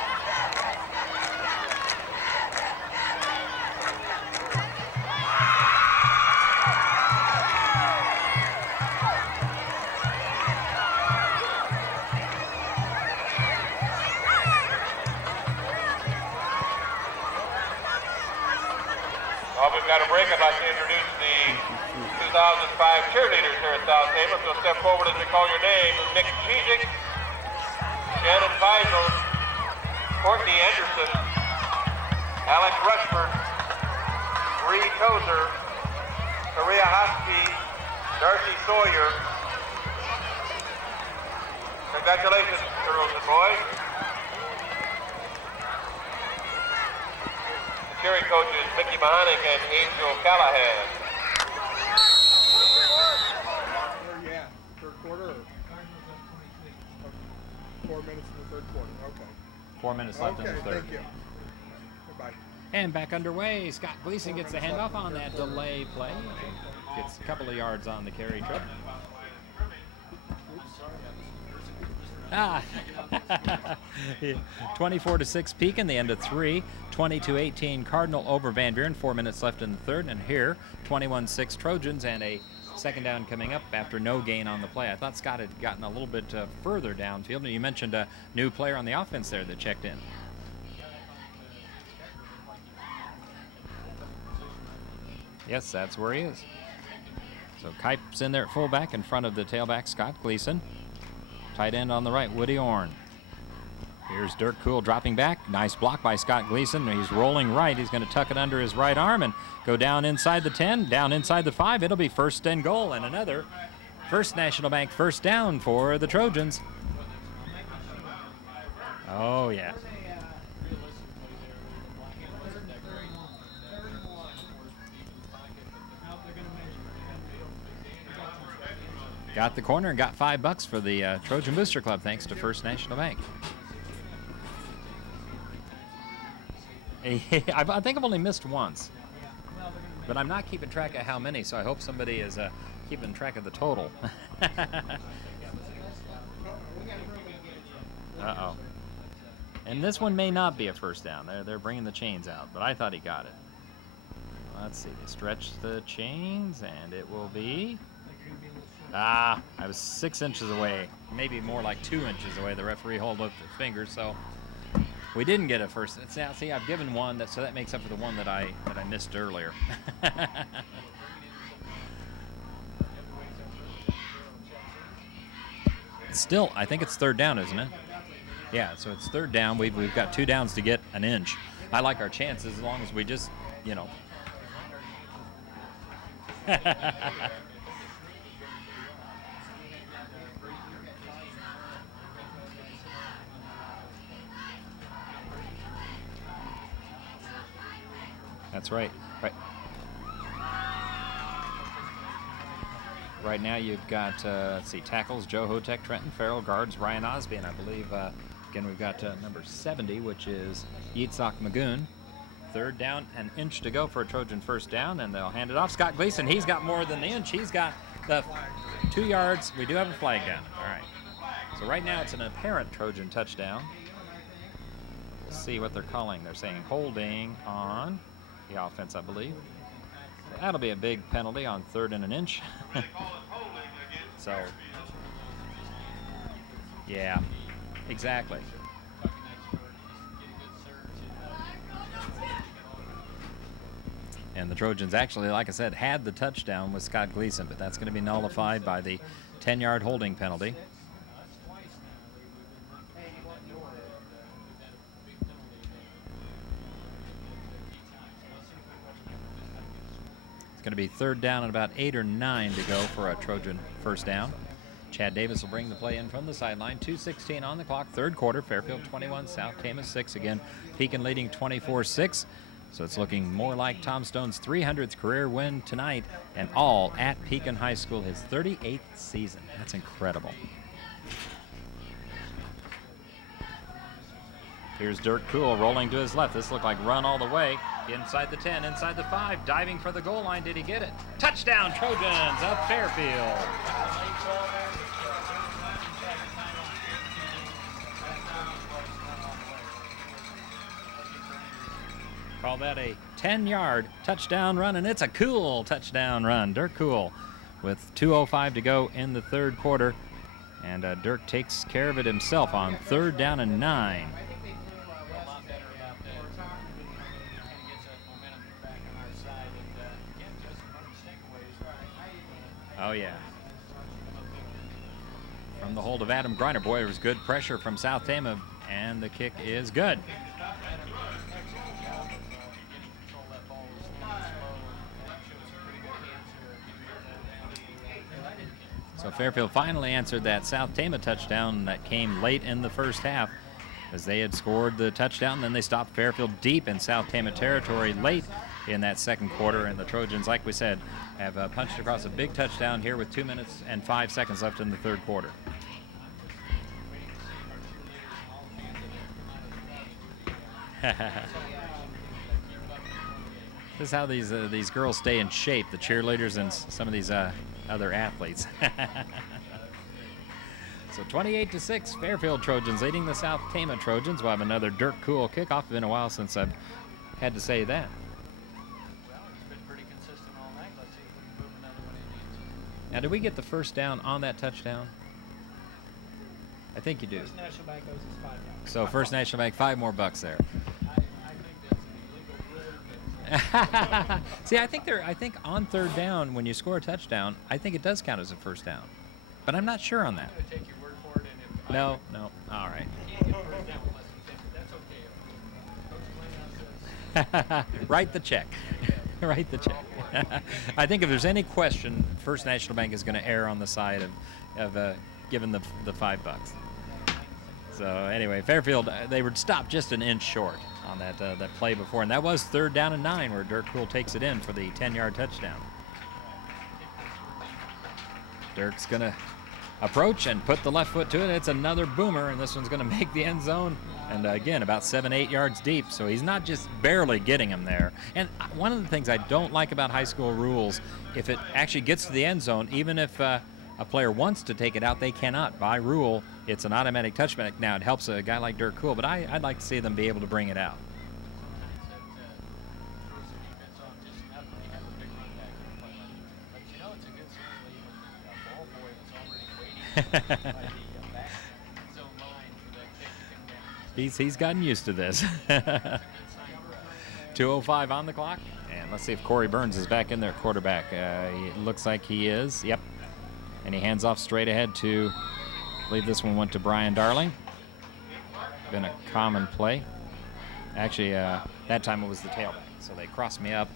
Well, we've got a break. I'd like to introduce the 2005 cheerleaders here at South Tama. So step forward as we call your name. Nick Cheesick, Shannon Feisel, Courtney Anderson, Alex Rushford, Bree Tozer, Korea Hosky, Darcy Sawyer. Congratulations, girls and boys. The cheering coaches, Mickey Mahonic and Angel Callahan. Where are you at? Third quarter or? 4 minutes in the third quarter. Okay. 4 minutes left in the third. Thank you. Goodbye. And back underway. Scott Gleason gets the handoff on that delay play. Gets a couple of yards on the carry trip. 24-6 Pekin, the end of 3. 22-18 Cardinal over Van Buren. 4 minutes left in the third. And here, 21-6 Trojans and a second down coming up after no gain on the play. I thought Scott had gotten a little bit further downfield. And you mentioned a new player on the offense there that checked in. Yes, that's where he is. So Kuiper's in there at fullback in front of the tailback, Scott Gleason. Tight end on the right, Woody Ornduff. Here's Dirk Cool dropping back. Nice block by Scott Gleason. He's rolling right. He's going to tuck it under his right arm and go down inside the 10, down inside the 5. It'll be first and goal, and another First National Bank first down for the Trojans. Oh, yeah. Got the corner and got $5 for the Trojan Booster Club, thanks to First National Bank. I think I've only missed once, but I'm not keeping track of how many, so I hope somebody is keeping track of the total. Uh-oh. And this one may not be a first down. They're bringing the chains out, but I thought he got it. Let's see. Stretch the chains, and it will be... I was 6 inches away, maybe more like 2 inches away. The referee held up his finger, so we didn't get a first. Now, see, I've given one, so that makes up for the one that I missed earlier. Still, I think it's third down, isn't it? Yeah, so it's third down. We've got 2 downs to get an inch. I like our chances as long as we just, you know. That's right. Right now you've got, let's see, tackles, Joe Hotek, Trenton Farrell, guards, Ryan Osby, and I believe, again, we've got number 70, which is Yitzhak Magoon. Third down, an inch to go for a Trojan first down, and they'll hand it off. Scott Gleason, he's got more than the inch. He's got the 2 yards. We do have a flag down. All right. So right now it's an apparent Trojan touchdown. We'll see what they're calling. They're saying holding on the offense, I believe. So that'll be a big penalty on third and an inch. So, yeah, exactly. And the Trojans actually, like I said, had the touchdown with Scott Gleason, but that's going to be nullified by the 10-yard holding penalty. It's going to be third down and about 8 or 9 to go for a Trojan first down. Chad Davis will bring the play in from the sideline. 2:16 on the clock, third quarter. Fairfield 21, South Tama 6. Again, Pekin leading 24-6. So it's looking more like Tom Stone's 300th career win tonight, and all at Pekin High School, his 38th season. That's incredible. Here's Dirk Cool rolling to his left. This looked like run all the way. Inside the 10, inside the 5, diving for the goal line. Did he get it? Touchdown, Trojans of Fairfield. Call that a 10-yard touchdown run, and it's a cool touchdown run. Dirk Cool with 2:05 to go in the third quarter. And Dirk takes care of it himself on 3rd down and 9. Oh, yeah. From the hold of Adam Griner. Boy, there was good pressure from South Tama, and the kick is good. So Fairfield finally answered that South Tama touchdown that came late in the first half, as they had scored the touchdown. Then they stopped Fairfield deep in South Tama territory late in that second quarter, and the Trojans, like we said, have punched across a big touchdown here with 2 minutes and 5 seconds left in the third quarter. This is how these girls stay in shape, the cheerleaders and some of these other athletes. So 28-6, Fairfield Trojans leading the South Tama Trojans. We'll have another Dirk Cool kickoff. It's been a while since I've had to say that. Well, he's been pretty consistent all night. Let's see if we can move another one in. Now, did we get the first down on that touchdown? I think you do. First National Bank owes us $5. So First National Bank, $5 more there. I think that's an illegal rule. See, I think on 3rd down, when you score a touchdown, I think it does count as a first down. But I'm not sure on that. I'm going to take your word for it. And if No. All right. I can't get first down with less than 10, that's okay. Coach Lane says, Write the check. Write the check. I think if there's any question, First National Bank is going to err on the side of giving the $5. So anyway, Fairfield, they were stopped just an inch short on that play before, and that was 3rd down and 9 where Dirk Cool takes it in for the 10-yard touchdown. Dirk's going to approach and put the left foot to it. It's another boomer, and this one's going to make the end zone. And again, about 7-8 yards deep, so he's not just barely getting him there. And one of the things I don't like about high school rules, if it actually gets to the end zone, even if a player wants to take it out, they cannot. By rule, it's an automatic touchback. Now, it helps a guy like Dirk Cool, but I'd like to see them be able to bring it out. He's gotten used to this. 2:05 on the clock, and let's see if Corey Burns is back in there, quarterback. It looks like he is. Yep. And he hands off straight ahead to, I believe this one went to Brian Darling. Been a common play. Actually, that time it was the tailback, so they crossed me up.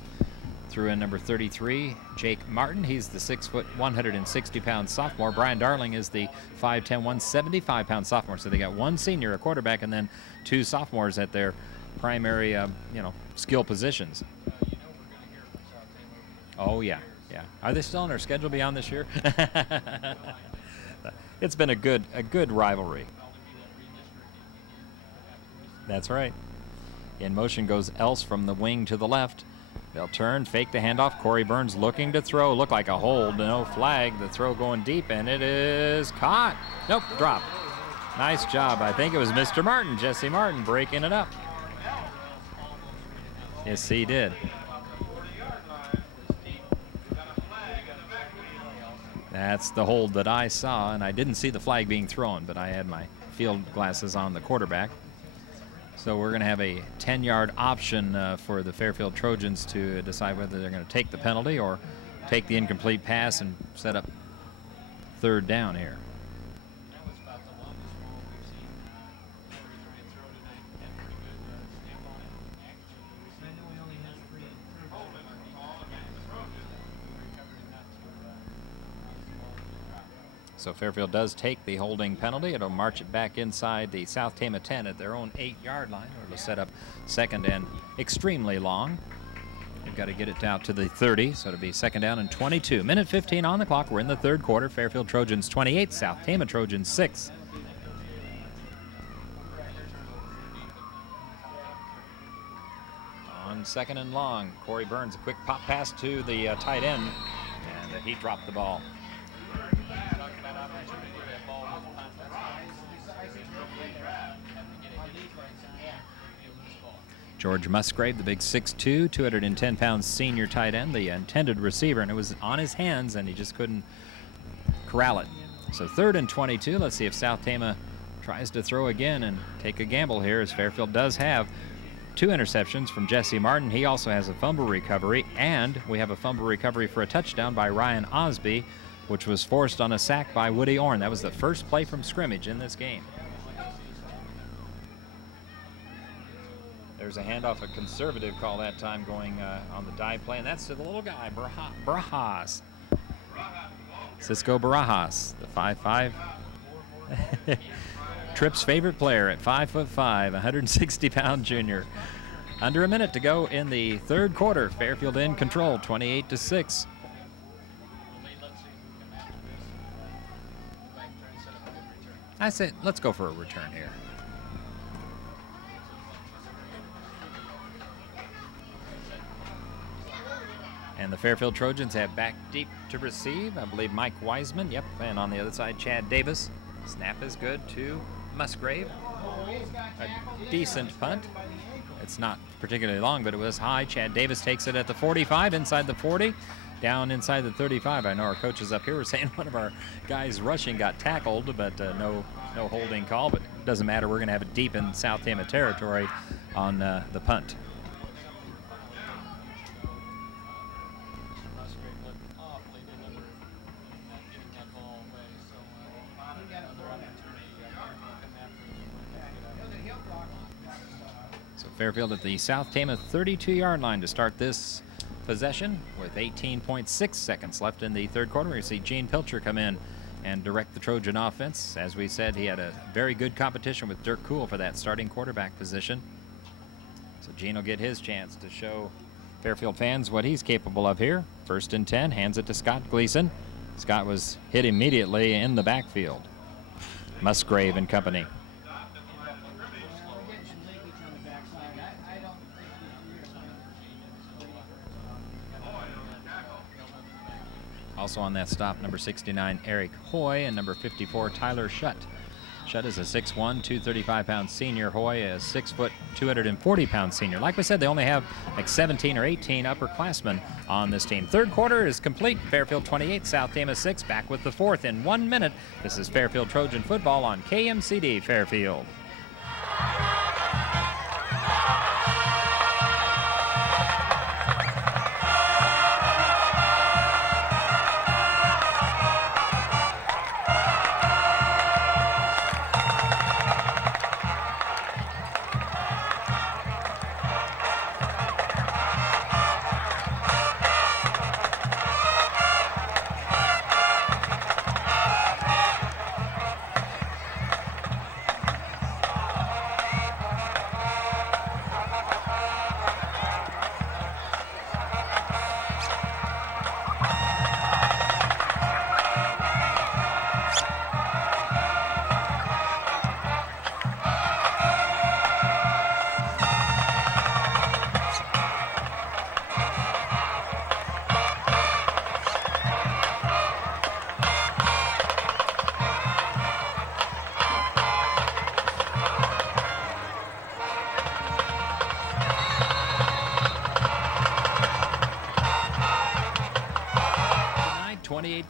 Threw in number 33, Jake Martin. He's the 6', 160-pound sophomore. Brian Darling is the 5'10", 175-pound sophomore. So they got one senior, a quarterback, and then 2 sophomores at their primary, skill positions. Oh yeah. Are they still on our schedule beyond this year? It's been a good rivalry. That's right. In motion goes Else from the wing to the left. They'll turn, fake the handoff. Corey Burns looking to throw. Look like a hold, no flag. The throw going deep, and it is caught. Nope, drop. Nice job. I think it was Mr. Martin, Jesse Martin, breaking it up. Yes, he did. That's the hold that I saw, and I didn't see the flag being thrown, but I had my field glasses on the quarterback. So we're going to have a 10-yard option for the Fairfield Trojans to decide whether they're going to take the penalty or take the incomplete pass and set up 3rd down here. So Fairfield does take the holding penalty. It'll march it back inside the South Tama 10 at their own 8-yard line. It'll set up 2nd and extremely long. They've got to get it out to the 30, so it'll be 2nd down and 22. Minute 15 on the clock. We're in the third quarter. Fairfield Trojans 28, South Tama Trojans 6. on 2nd and long. Corey Burns, a quick pop pass to the tight end, and he dropped the ball. George Musgrave, the big 6'2", 210-pound senior tight end, the intended receiver, and it was on his hands, and he just couldn't corral it. So 3rd and 22. Let's see if South Tama tries to throw again and take a gamble here, as Fairfield does have 2 interceptions from Jesse Martin. He also has a fumble recovery, and we have a fumble recovery for a touchdown by Ryan Osby, which was forced on a sack by Woody Ornduff. That was the first play from scrimmage in this game. There's a handoff, a conservative call that time, going on the dive play, and that's to the little guy, Barajas. Cisco Barajas, the 5'5". Tripp's favorite player at 5'5", 160-pound junior. Under a minute to go in the 3rd quarter. Fairfield in control, 28-6. I said, let's go for a return here. And the Fairfield Trojans have back deep to receive. I believe Mike Wiseman. Yep. And on the other side, Chad Davis. Snap is good to Musgrave. A decent punt. It's not particularly long, but it was high. Chad Davis takes it at the 45, inside the 40, down inside the 35. I know our coaches up here were saying one of our guys rushing got tackled, but no holding call. But it doesn't matter. We're going to have it deep in South Tama territory on the punt. Fairfield at the South Tama 32-yard line to start this possession with 18.6 seconds left in the 3rd quarter. We see Gene Pilcher come in and direct the Trojan offense. As we said, he had a very good competition with Dirk Cool for that starting quarterback position. So Gene will get his chance to show Fairfield fans what he's capable of here. 1st and 10, hands it to Scott Gleason. Scott was hit immediately in the backfield. Musgrave and company. Also on that stop, number 69, Eric Hoy, and number 54, Tyler Shutt. Shutt is a 6'1", 235-pound senior. Hoy, a 6 foot, 240-pound senior. Like we said, they only have like 17 or 18 upperclassmen on this team. 3rd quarter is complete. Fairfield 28, South Tama 6. Back with the 4th in 1 minute. This is Fairfield Trojan football on KMCD Fairfield.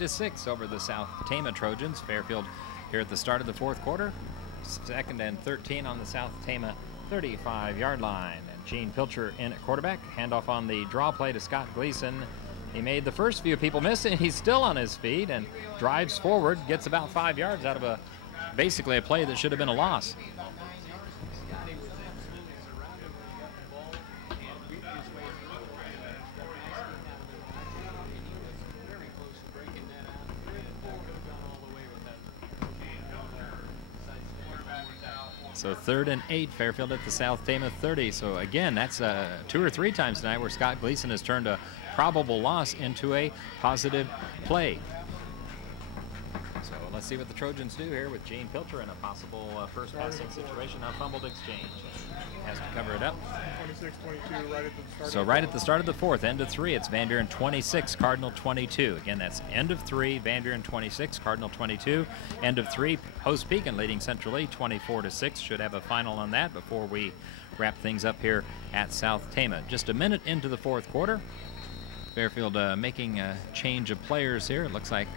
to 6 over the South Tama Trojans. Fairfield here at the start of the 4th quarter. 2nd and 13 on the South Tama 35-yard line. And Gene Pilcher in at quarterback. Handoff on the draw play to Scott Gleason. He made the first few people miss, and he's still on his feet and drives forward, gets about 5 yards out of basically a play that should have been a loss. So 3rd and 8, Fairfield at the South Tama 30. So again, that's 2 or 3 times tonight where Scott Gleason has turned a probable loss into a positive play. So let's see what the Trojans do here with Gene Pilcher in a possible first passing situation, a fumbled exchange. Has to cover it up. 26-22 right at the start. So right at the start of the fourth, end of 3, it's Van Buren 26, Cardinal 22. Again, that's end of 3, Van Buren 26, Cardinal 22. End of 3, Host Pekin leading Central Lee 24-6. Should have a final on that before we wrap things up here at South Tama. Just a minute into the fourth quarter. Fairfield making a change of players here. It looks like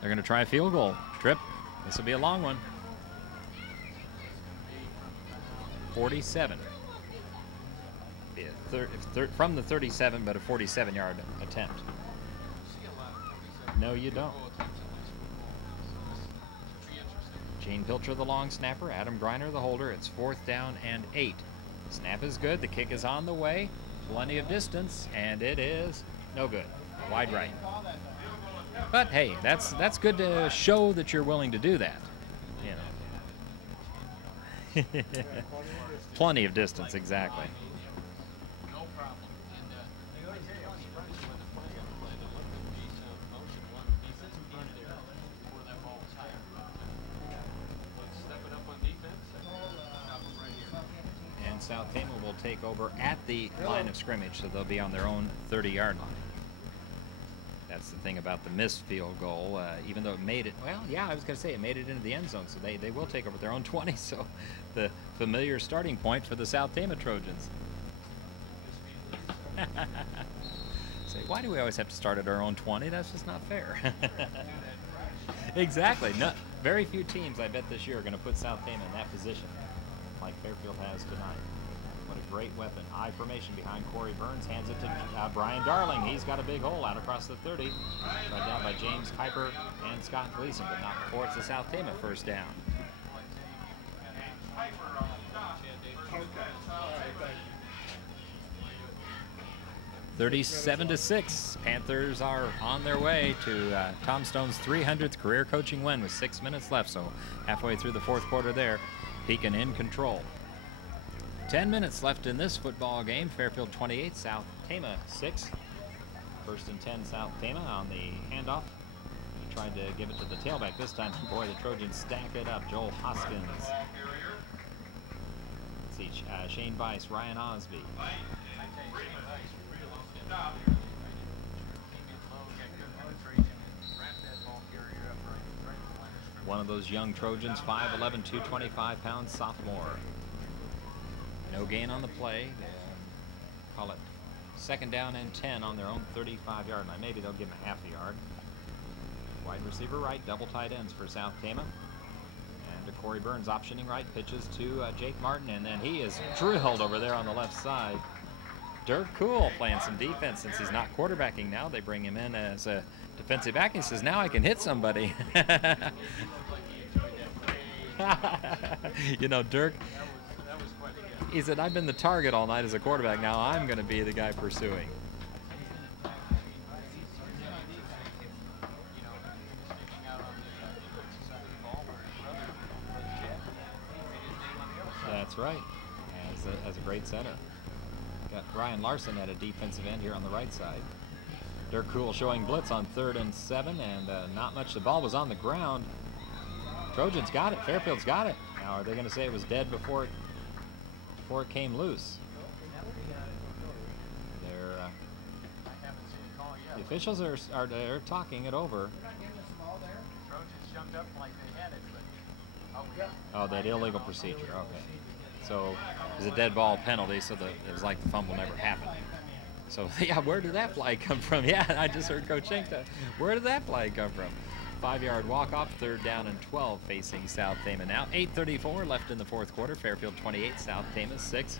they're going to try a field goal. Trip, this will be a long one. 47. From the 37, but a 47-yard attempt. No, you don't. Gene Pilcher, the long snapper. Adam Griner, the holder. It's 4th down and 8. Snap is good. The kick is on the way. Plenty of distance, and it is no good. Wide right. But hey, that's good to show that you're willing to do that. You know. Plenty of distance, exactly. And South Tama will take over at the line of scrimmage, so they'll be on their own 30-yard line. That's the thing about the missed field goal. Even though it made it, well, yeah, I was going to say it made it into the end zone, so they will take over their own 20. So the familiar starting point for the South Tama Trojans. Say, why do we always have to start at our own 20? That's just not fair. Exactly. No, very few teams, I bet, this year are going to put South Tama in that position, like Fairfield has tonight. What a great weapon. I formation behind Corey Burns. Hands it to Brian Darling. He's got a big hole out across the 30. Right down by James Kuiper and Scott Gleason, but not before it's a South Tama first down. 37-6. Panthers are on their way to Tom Stone's 300th career coaching win with 6 minutes left. So halfway through the fourth quarter there, Pekin in control. 10 minutes left in this football game. Fairfield 28, South Tama 6. 1st and 10, South Tama on the handoff. He tried to give it to the tailback this time. Boy, the Trojans stack it up. Joel Hoskins. Let's see, Shane Weiss, Ryan Osby. One of those young Trojans, 5'11", 225 pounds, sophomore. No gain on the play. Call it 2nd down and 10 on their own 35-yard line. Maybe they'll give him a half a yard. Wide receiver right, double tight ends for South Tama. And to Corey Burns, optioning right, pitches to Jake Martin, and then he is drilled over there on the left side. Dirk Cool playing some defense since he's not quarterbacking now. They bring him in as a defensive back. He says, now I can hit somebody. You know, Dirk, he said, I've been the target all night as a quarterback. Now I'm going to be the guy pursuing. That's right. As a great center. Got Ryan Larson at a defensive end here on the right side. Dirk Cool showing blitz on 3rd and 7, and not much. The ball was on the ground. Trojans got it. Fairfield's got it. Now, are they going to say it was dead before it came loose? The officials are talking it over. Oh, that illegal procedure. Okay. So it was a dead ball penalty, so it was like the fumble never happened. So, yeah, where did that flag come from? Yeah, I just heard Coach Shankta. Where did that flag come from? 5-yard walk-off, 3rd down and 12 facing South Tama now. 8:34 left in the fourth quarter. Fairfield 28, South Tama 6.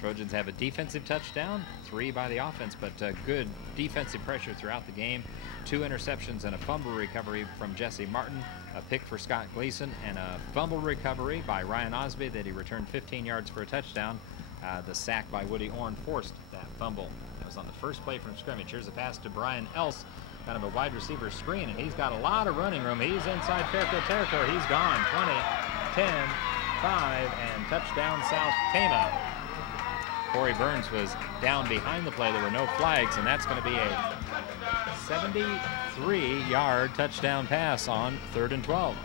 Trojans have a defensive touchdown, 3 by the offense, but good defensive pressure throughout the game. 2 interceptions and a fumble recovery from Jesse Martin, a pick for Scott Gleason, and a fumble recovery by Ryan Osby that he returned 15 yards for a touchdown. The sack by Woody Ornduff forced that fumble. That was on the first play from scrimmage. Here's a pass to Brian Else, kind of a wide receiver screen, and he's got a lot of running room. He's inside Fairfield territory. He's gone. 20, 10, 5, and touchdown South Tama. Corey Burns was down behind the play. There were no flags, and that's going to be a 73-yard touchdown pass on 3rd and 12.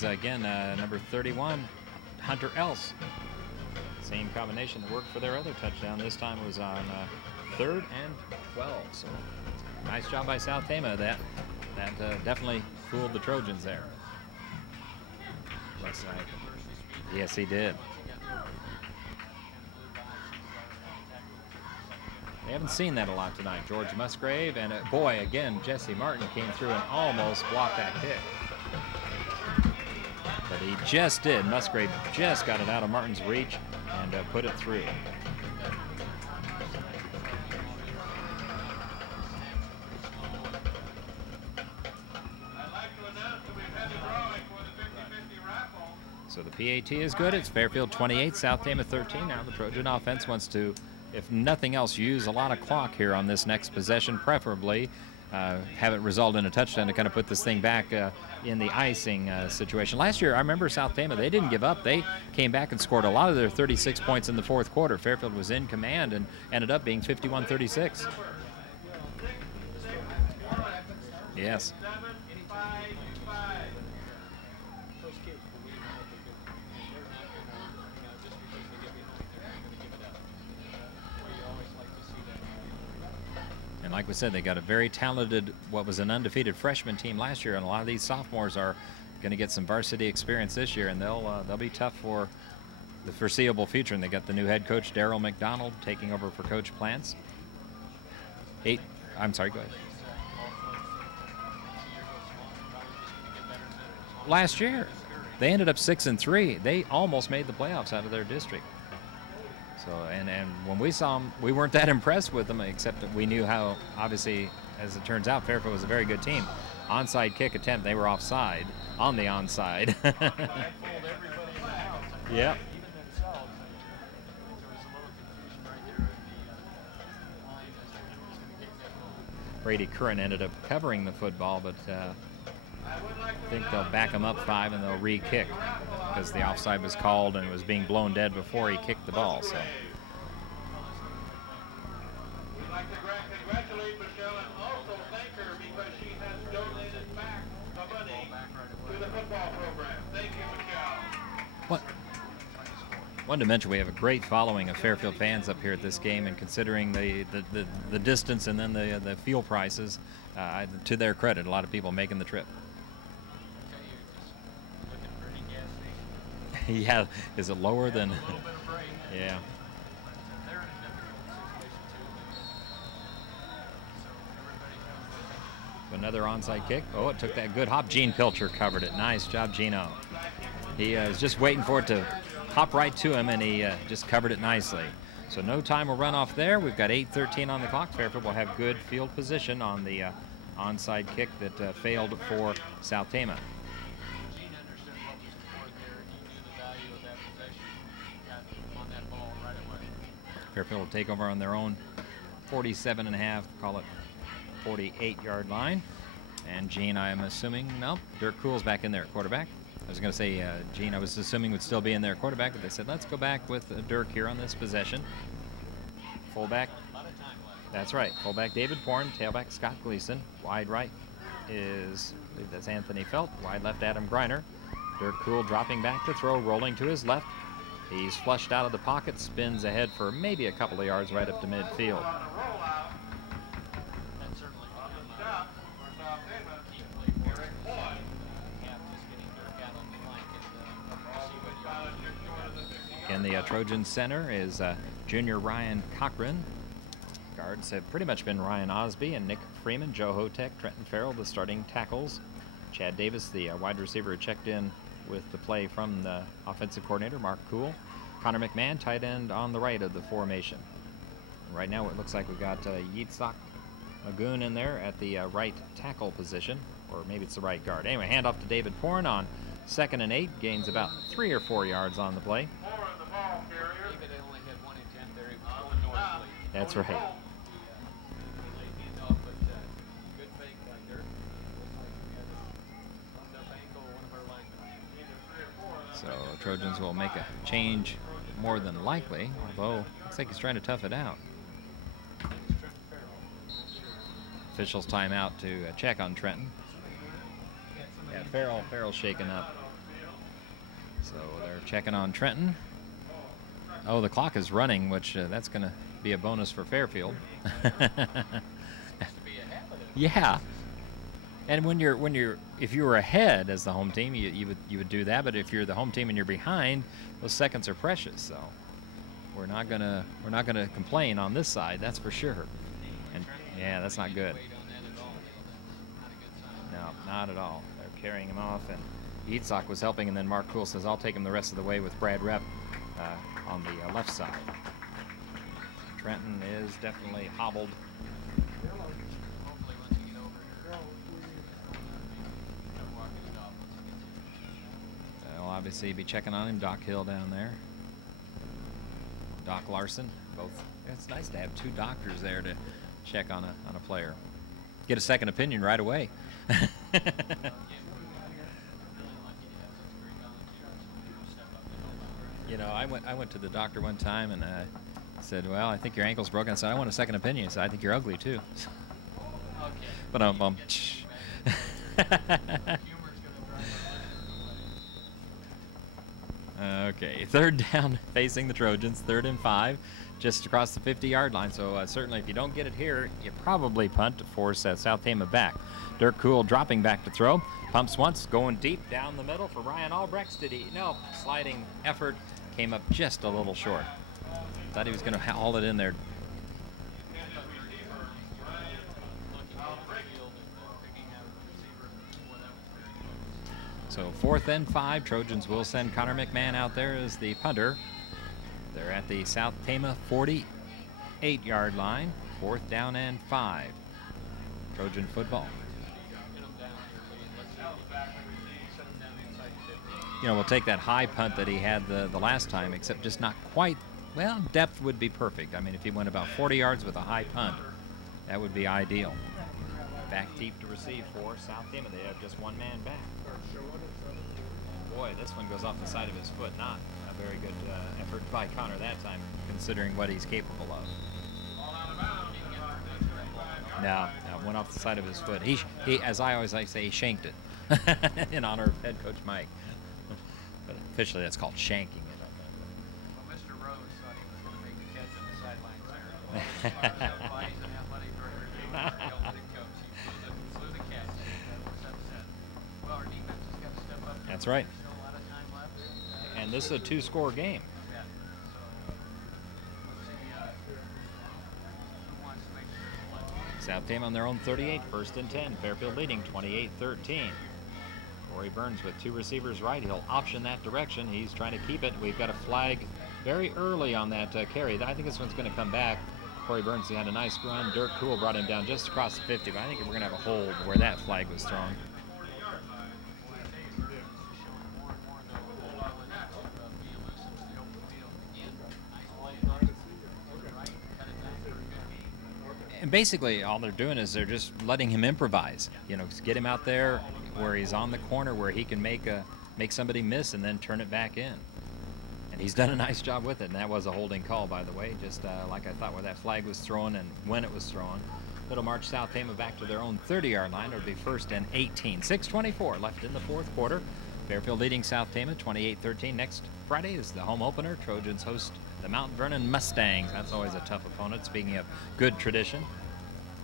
is, again, number 31, Hunter Else. Same combination that worked for their other touchdown. This time it was on 3rd and 12. So nice job by South Tama. That definitely fooled the Trojans there. Left side. Yes, he did. We haven't seen that a lot tonight. George Musgrave, and boy, again, Jesse Martin came through and almost blocked that kick. But he just did. Musgrave just got it out of Martin's reach and put it through. So the PAT is good. It's Fairfield 28, South Tama 13. Now the Trojan offense wants to, if nothing else, use a lot of clock here on this next possession, preferably have it result in a touchdown to kind of put this thing back in the icing situation. Last year, I remember South Tama, they didn't give up. They came back and scored a lot of their 36 points in the fourth quarter. Fairfield was in command and ended up being 51-36. Yes. And like we said, they got a very talented, what was an undefeated freshman team last year, and a lot of these sophomores are going to get some varsity experience this year, and they'll be tough for the foreseeable future. And they got the new head coach, Daryl McDonald, taking over for Coach Plants. I'm sorry, go ahead. Last year, they ended up 6-3. They almost made the playoffs out of their district. So, and when we saw them, we weren't that impressed with them, except that we knew how, obviously, as it turns out, Fairfield was a very good team. Onside kick attempt, they were offside, on the onside. Yep. Brady Curran ended up covering the football, but I think they'll back him up 5 and they'll re-kick because the offside was called and it was being blown dead before he kicked the ball. So. We'd like to congratulate Michelle and also thank her because she has donated back the money to the football program. Thank you, Michelle. Wanted to mention we have a great following of Fairfield fans up here at this game, and considering the distance and then the fuel prices, to their credit, a lot of people making the trip. Yeah, is it lower than? Yeah. Another onside kick. Oh, it took that good hop. Gene Pilcher covered it. Nice job, Gino. He was just waiting for it to hop right to him, and he just covered it nicely. So no time will run off there. We've got 8:13 on the clock. Fairfield will have good field position on the onside kick that failed for South Tama. Fairfield will take over on their own 47.5, call it 48-yard line. And Gene, I am assuming, no, Dirk Cool's back in there at quarterback. I was going to say, Gene, I was assuming would still be in there at quarterback, but they said, let's go back with Dirk here on this possession. Fullback, that's right, fullback David Pohren, tailback Scott Gleason. Wide right is, I believe that's Anthony Felt. Wide left, Adam Greiner. Dirk Cool dropping back to throw, rolling to his left. He's flushed out of the pocket, spins ahead for maybe a couple of yards right up to midfield. In the Trojan center is junior Ryan Cochran. Guards have pretty much been Ryan Osby and Nick Freeman, Joe Hotek, Trenton Farrell, the starting tackles. Chad Davis, the wide receiver, checked in with the play from the offensive coordinator, Mark Cool. Connor McMahon, tight end on the right of the formation. Right now it looks like we've got Yitzhak Magoon in there at the right tackle position, or maybe it's the right guard. Anyway, hand off to David Pohren on 2nd and 8, gains about 3 or 4 yards on the play. That's right. So Trojans will make a change more than likely, although looks like he's trying to tough it out. Officials timeout to check on Trenton. Yeah, Farrell's shaken up. So they're checking on Trenton. Oh, the clock is running, which that's going to be a bonus for Fairfield. Yeah. And if you were ahead as the home team, you would do that. But if you're the home team and you're behind, those seconds are precious. So we're not gonna complain on this side, that's for sure. And yeah, that's not good. No, not at all. They're carrying him off, and Eadsock was helping, and then Mark Cool says, "I'll take him the rest of the way with Brad Rep on the left side." Trenton is definitely hobbled. They'll obviously be checking on him. Doc Hill down there. Doc Larson. Both. It's nice to have two doctors there to check on a player. Get a second opinion right away. You know, I went to the doctor one time and said, "Well, I think your ankle's broken." I said, "I want a second opinion." He said, "I think you're ugly too." But okay, third down facing the Trojans, 3rd and 5, just across the 50-yard line. So certainly if you don't get it here, you probably punt to force South Tama back. Dirk Cool dropping back to throw. Pumps once, going deep down the middle for Ryan Albrecht. Did he? No, sliding effort came up just a little short. Thought he was going to haul it in there. So 4th and 5, Trojans will send Connor McMahon out there as the punter. They're at the South Tama 48-yard line. 4th down and 5. Trojan football. You know, we'll take that high punt that he had the last time, except just not quite. Well, depth would be perfect. I mean, if he went about 40 yards with a high punt, that would be ideal. Back deep to receive for South Tama. They have just one man back. Boy, this one goes off the side of his foot. Not a very good effort by Connor that time, considering what he's capable of. No, went off the side of his foot. He, as I always like to say, he shanked it in honor of head coach Mike. But officially, that's called shanking it. Well, Mr. Rose thought he was going to make the catch on the sidelines there. He's an athletic director. Athletic coach. He flew the catch. That was upset. Well, our defense has got to step up. That's right. There's still a lot of time left. And this is a 2-score game. Yeah. So let's see who wants to make sure. South Tama on their own 38, 1st and 10. Fairfield leading 28-13. Corey Burns with 2 receivers right. He'll option that direction. He's trying to keep it. We've got a flag very early on that carry. I think this one's going to come back. Corey Burns, he had a nice run. Dirk Cool brought him down just across the 50, but I think we're going to have a hold where that flag was thrown. And basically, all they're doing is they're just letting him improvise. You know, get him out there where he's on the corner, where he can make somebody miss and then turn it back in. And he's done a nice job with it. And that was a holding call, by the way, just like I thought, where that flag was thrown and when it was thrown. It'll march South Tama back to their own 30-yard line. It'll be 1st and 18. 6:24 left in the 4th quarter. Fairfield leading South Tama 28-13. Next Friday is the home opener. Trojans host the Mount Vernon Mustangs. That's always a tough opponent, speaking of good tradition.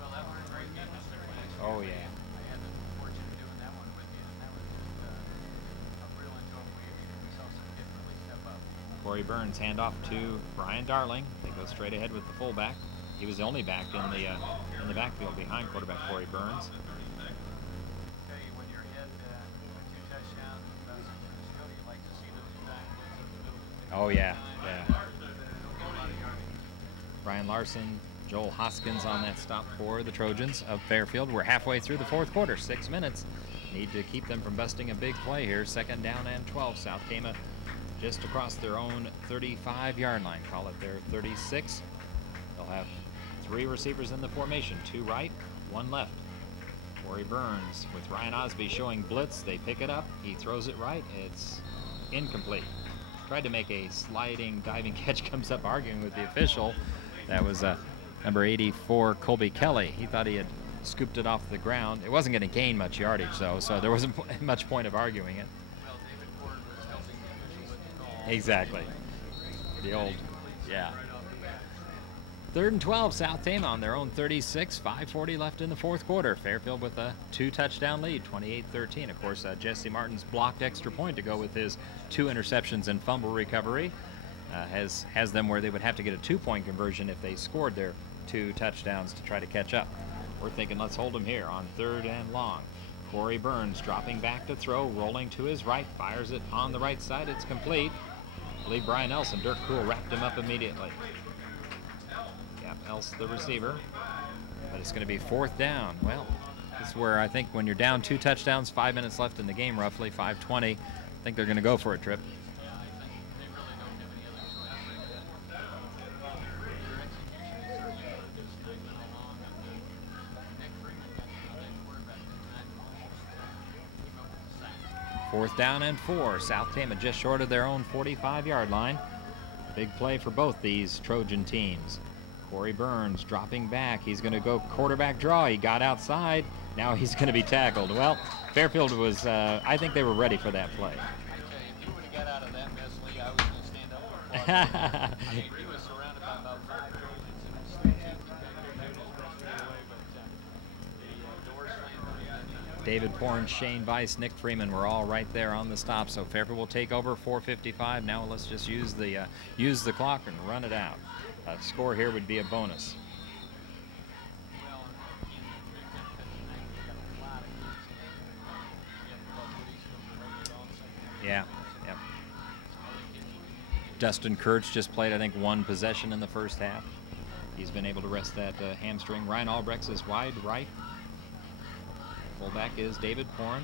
Well, that was a great game, Mr. Last Oh, yeah. I had the fortune of doing that one with you, and that was just a real enjoyable evening. We saw some kids really step up. Corey Burns hand off to Brian Darling. They go straight ahead with the fullback. He was the only back in the backfield behind quarterback Corey Burns. Tell you, when you're ahead with 2 touchdowns, you like to see those back. Oh, yeah. Brian Larson, Joel Hoskins on that stop for the Trojans of Fairfield. We're halfway through the 4th quarter, 6 minutes. Need to keep them from busting a big play here. 2nd down and 12. South Tama just across their own 35-yard line. Call it their 36. They'll have 3 receivers in the formation, 2 right, 1 left. Corey Burns with Ryan Osby showing blitz. They pick it up. He throws it right. It's incomplete. Tried to make a sliding, diving catch, comes up arguing with the official. That was number 84, Colby Kelly. He thought he had scooped it off the ground. It wasn't going to gain much yardage, though, so there wasn't much point of arguing it. Well, David Ford was helping the official Exactly. The old, yeah. 3rd and 12, South Tama on their own 36, 5:40 left in the fourth quarter. Fairfield with a 2-touchdown lead, 28-13. Of course, Jesse Martin's blocked extra point to go with his 2 interceptions and fumble recovery has them where they would have to get a 2-point conversion if they scored their 2 touchdowns to try to catch up. We're thinking let's hold them here on 3rd and long. Corey Burns dropping back to throw, rolling to his right, fires it on the right side. It's complete. I believe Brian Elson, Dirk Cool wrapped him up immediately. Else the receiver, but it's going to be 4th down. Well, this is where I think when you're down 2 touchdowns, 5 minutes left in the game, roughly 5:20, I think they're going to go for it, Trip. Fourth down and 4. South Tama just short of their own 45-yard line. Big play for both these Trojan teams. Corey Burns dropping back. He's going to go quarterback draw. He got outside. Now he's going to be tackled. Well, Fairfield was, I think they were ready for that play. I tell you, if he would have got out of that mess, Lee, I was going to stand up. I mean, he was surrounded by about 5 Trojans, and he still can't get his best away, but the doors slammed. David Pohren, Shane Weiss, Nick Freeman were all right there on the stop. So Fairfield will take over 4:55. Now let's just use the clock and run it out. A score here would be a bonus. Yeah. Dustin Kurtz just played, I think, 1 possession in the first half. He's been able to rest that hamstring. Ryan Albrechts is wide right. Fullback is David Pohren.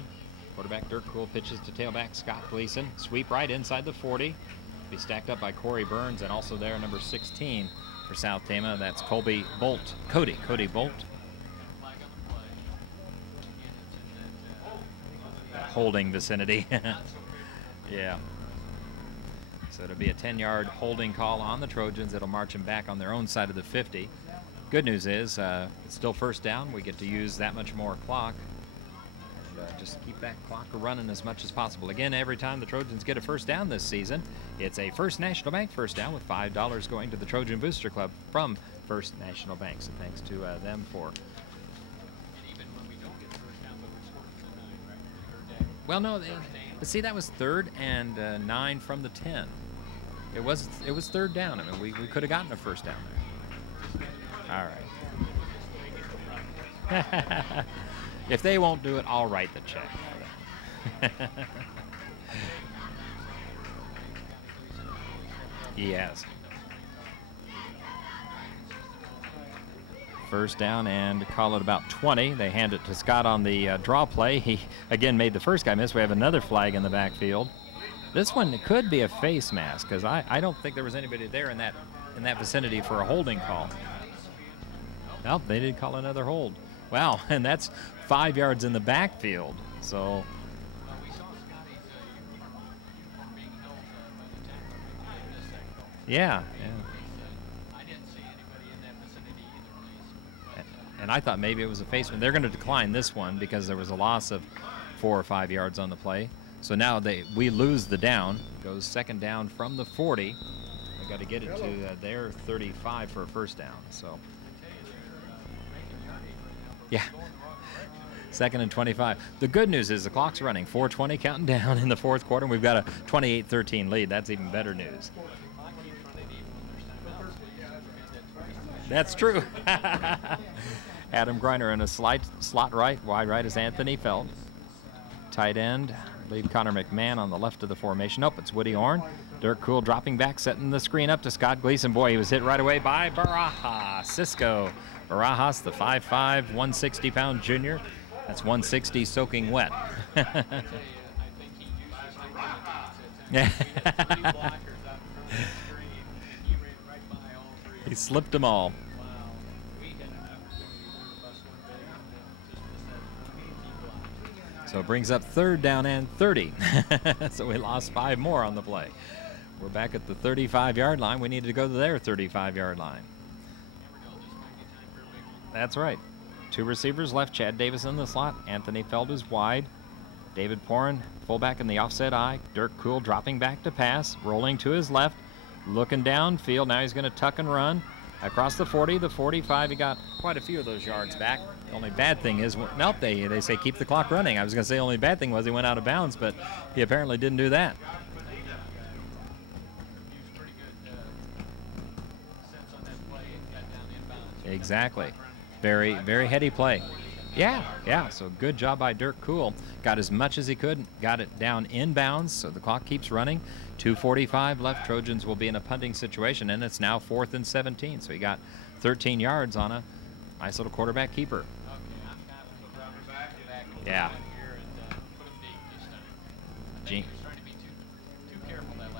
Quarterback Dirk Cool pitches to tailback Scott Gleason. Sweep right inside the 40. Be stacked up by Corey Burns, and also there number 16 for South Tama. That's Cody Bolt. Holding vicinity. Yeah. So it'll be a 10-yard holding call on the Trojans. It'll march them back on their own side of the 50. Good news is it's still first down. We get to use that much more clock. Just keep that clock running as much as possible. Again, every time the Trojans get a first down this season, it's a First National Bank first down with $5 going to the Trojan Booster Club from First National Bank. So thanks to them for. And even when we don't get the first down, but we scored from the 9, right? Well, no, but see, that was 3rd and 9 from the 10. It was 3rd down. I mean, we could have gotten a first down there. All right. If they won't do it, I'll write the check. He has. First down and call it about 20. They hand it to Scott on the draw play. He, again, made the first guy miss. We have another flag in the backfield. This one could be a face mask because I don't think there was anybody there in that vicinity for a holding call. Well, they did call another hold. Wow, and that's 5 yards in the backfield. So. We saw Scotty's uniform being held by the tackler in this second. Yeah. I didn't see anybody in that vicinity either, please. And I thought maybe it was a face mask. They're going to decline this one because there was a loss of 4 or 5 yards on the play. So now we lose the down. Goes 2nd down from the 40. They got to get it to their 35 for a first down. So. Yeah. 2nd and 25. The good news is the clock's running. 4:20 counting down in the fourth quarter. And we've got a 28-13 lead. That's even better news. That's true. Adam Greiner in a slot right. Wide right is Anthony Feld. Tight end, I believe Connor McMahon on the left of the formation. Nope, it's Woody Orn. Dirk Cool dropping back, setting the screen up to Scott Gleason. Boy, he was hit right away by Baraja. Cisco Barajas, the 5'5", 160-pound junior. That's 160 soaking wet. Yeah. He slipped them all. So it brings up 3rd down and 30. So we lost 5 more on the play. We're back at the 35-yard line. We needed to go to their 35-yard line. That's right. 2 receivers left. Chad Davis in the slot. Anthony Feld is wide. David Pohren, fullback in the offset eye. Dirk Cool dropping back to pass, rolling to his left, looking downfield. Now he's going to tuck and run across the 40, the 45. He got quite a few of those yards back. The only bad thing is, nope, they say keep the clock running. I was going to say the only bad thing was he went out of bounds, but he apparently didn't do that. Exactly. Very, very heady play. Yeah, so good job by Dirk Cool. Got as much as he could, got it down inbounds, so the clock keeps running. 2:45 left. Trojans will be in a punting situation, and it's now 4th and 17. So he got 13 yards on a nice little quarterback keeper. Yeah.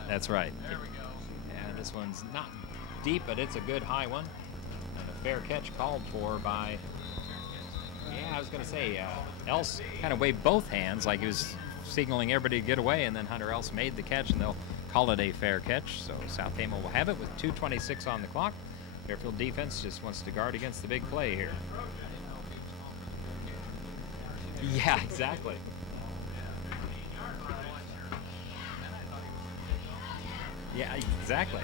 That's right. And this one's not deep, but it's a good high one. And a fair catch called for by, I was going to say, Else kind of waved both hands like he was signaling everybody to get away, and then Hunter Else made the catch, and they'll call it a fair catch. So South Tama will have it with 2:26 on the clock. Fairfield defense just wants to guard against the big play here. Yeah, exactly. Yeah, exactly.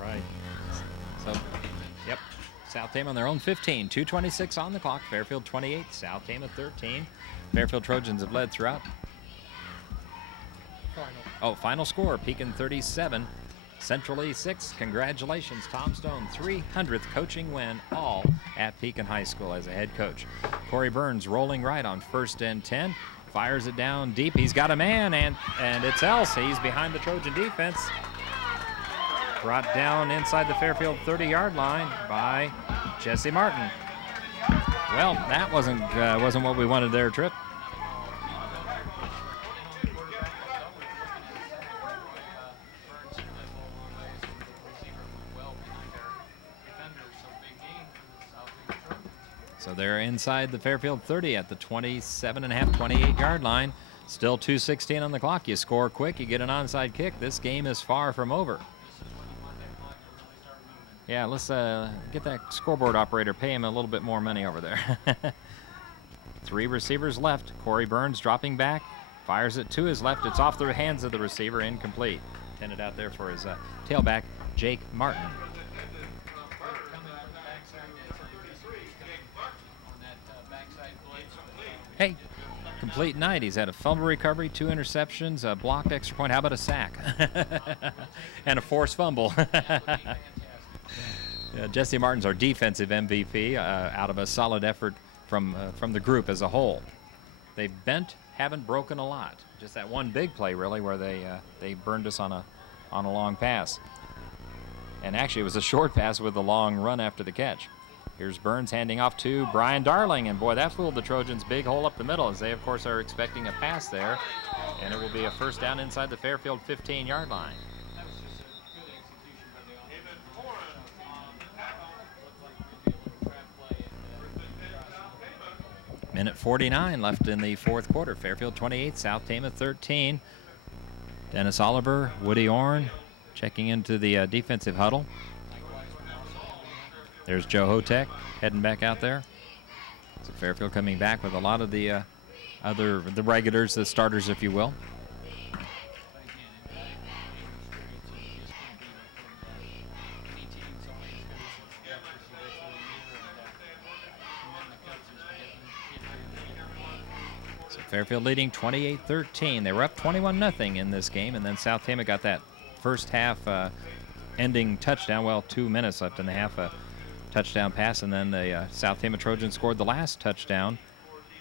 Right. So, yep. South Tama on their own 15. 2:26 on the clock. Fairfield 28. South Tama 13. Fairfield Trojans have led throughout. Final score. Pekin 37. Central Lee 6. Congratulations, Tom Stone. 300th coaching win, all at Pekin High School as a head coach. Corey Burns rolling right on 1st and 10. Fires it down deep. He's got a man, and it's Else. He's behind the Trojan defense. Brought down inside the Fairfield 30-yard line by Jesse Martin. Well, that wasn't what we wanted there, Trip. So they're inside the Fairfield 30 at the 27.5, 28-yard line. Still 2:16 on the clock. You score quick, you get an onside kick. This game is far from over. Yeah, let's get that scoreboard operator, pay him a little bit more money over there. 3 receivers left. Corey Burns dropping back, fires it to his left. It's off the hands of the receiver, incomplete. Intended out there for his tailback, Jake Martin. Hey, complete night. He's had a fumble recovery, 2 interceptions, a blocked extra point. How about a sack? And a forced fumble. Jesse Martin's our defensive MVP out of a solid effort from the group as a whole. They bent, haven't broken a lot. Just that one big play, really, where they burned us on a long pass. And actually, it was a short pass with a long run after the catch. Here's Burns handing off to Brian Darling, and boy, that fooled the Trojans. Big hole up the middle, as they, of course, are expecting a pass there. And it will be a first down inside the Fairfield 15-yard line. Minute 49 left in the 4th quarter. Fairfield 28, South Tama 13. Dennis Oliver, Woody Orn checking into the defensive huddle. There's Joe Hotek heading back out there. So Fairfield coming back with a lot of the the regulars, the starters, if you will. So Fairfield leading 28-13. They were up 21-0 in this game, and then South Tama got that first half ending touchdown. Well, 2 minutes left in the half. Touchdown pass, and then the South Tama Trojans scored the last touchdown.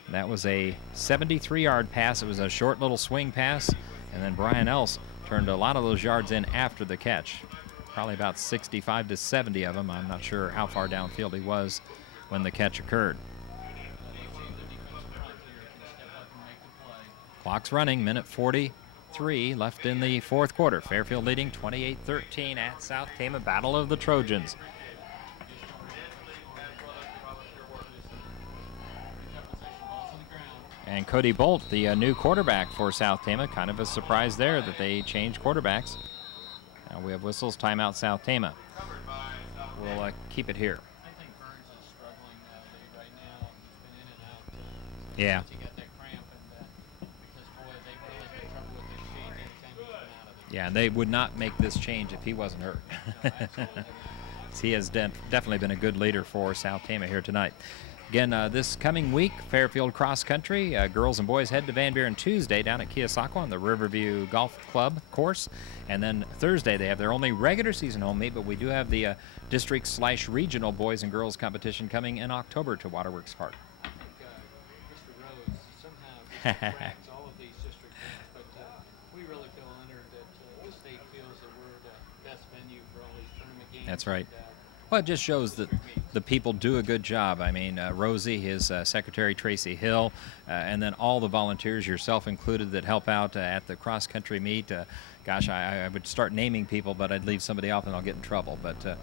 That was a 73-yard pass. It was a short little swing pass, and then Brian Else turned a lot of those yards in after the catch. Probably about 65 to 70 of them. I'm not sure how far downfield he was when the catch occurred. Clock's running, minute 43 left in the 4th quarter. Fairfield leading 28-13 at South Tama. Battle of the Trojans. And Cody Bolt, the new quarterback for South Tama. Kind of a surprise there that they changed quarterbacks. Now we have whistles, timeout, South Tama. We'll keep it here. I think Burns is struggling right now. He's been in and out. Yeah. He got that cramp, and Yeah, and they would not make this change if he wasn't hurt. He has definitely been a good leader for South Tama here tonight. Again, this coming week, Fairfield Cross Country, girls and boys head to Van Buren Tuesday down at Keosauqua on the Riverview Golf Club course. And then Thursday, they have their only regular season home meet, but we do have the district/regional boys and girls competition coming in October to Waterworks Park. I think Mr. Rose somehow tracks all of these district games, but we really feel honored that the state feels that we're the best venue for all these tournament games. That's right. Well, it just shows that the people do a good job. I mean, Rosie, his secretary, Tracy Hill, and then all the volunteers, yourself included, that help out at the cross-country meet. Gosh, I would start naming people, but I'd leave somebody off and I'll get in trouble. But Dave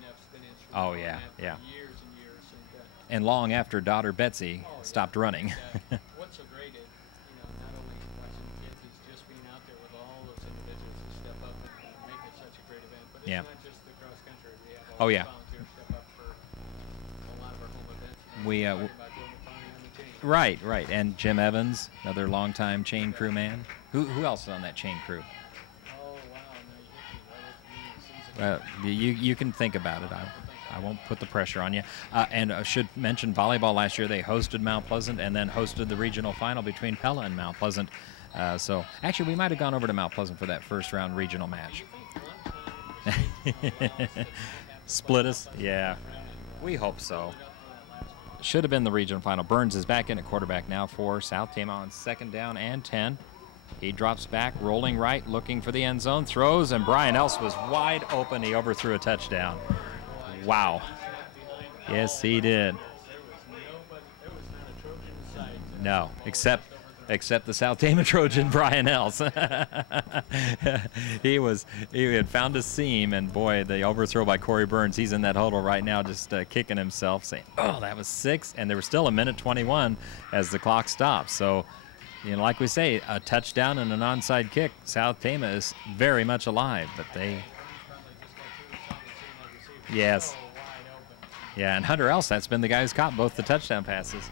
Neff's been instrumental in that for years and years. And long after daughter Betsy stopped running. What's so great is, not only watching the kids, is just being out there with all those individuals who step up and make it such a great event. But it's not just the cross-country. We have all the volunteers step up for a lot of our home events. Right. And Jim Evans, another longtime chain crew man. Who else is on that chain crew? Oh, wow. Now you hit me. That was me. You can think about it. I won't put the pressure on you. And I should mention volleyball last year. They hosted Mount Pleasant and then hosted the regional final between Pella and Mount Pleasant. So actually, we might have gone over to Mount Pleasant for that first round regional match. Split us? Yeah. We hope so. Should have been the regional final. Burns is back in at quarterback now for South Tama on 2nd down and 10. He drops back, rolling right, looking for the end zone, throws, and Brian Else was wide open. He overthrew a touchdown. Wow. Yes, he did. No, except the South Tama Trojan, Brian Else. He had found a seam, and boy, the overthrow by Corey Burns. He's in that huddle right now, just kicking himself, saying, "Oh, that was 6," and there was still 1:21 as the clock stopped. So, like we say, a touchdown and an onside kick. South Tama is very much alive, but they. Yes. Yeah, and Hunter Else, that's been the guy who's caught both the touchdown passes.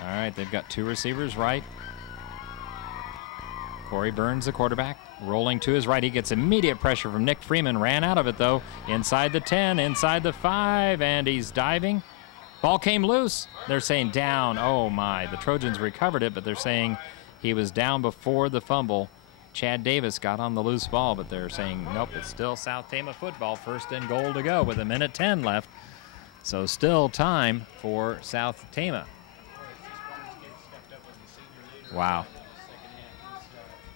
All right, they've got 2 receivers right. Corey Burns, the quarterback, rolling to his right. He gets immediate pressure from Nick Freeman. Ran out of it, though. Inside the 10, inside the 5, and he's diving. Ball came loose. They're saying down. Oh, my. The Trojans recovered it, but they're saying he was down before the fumble. Chad Davis got on the loose ball, but they're saying, nope, it's still South Tama football. 1st and goal to go with 1:10 left. So still time for South Tama. Wow.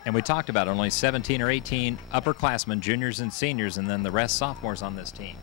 And we talked about only 17 or 18 upperclassmen, juniors and seniors, and then the rest sophomores on this team.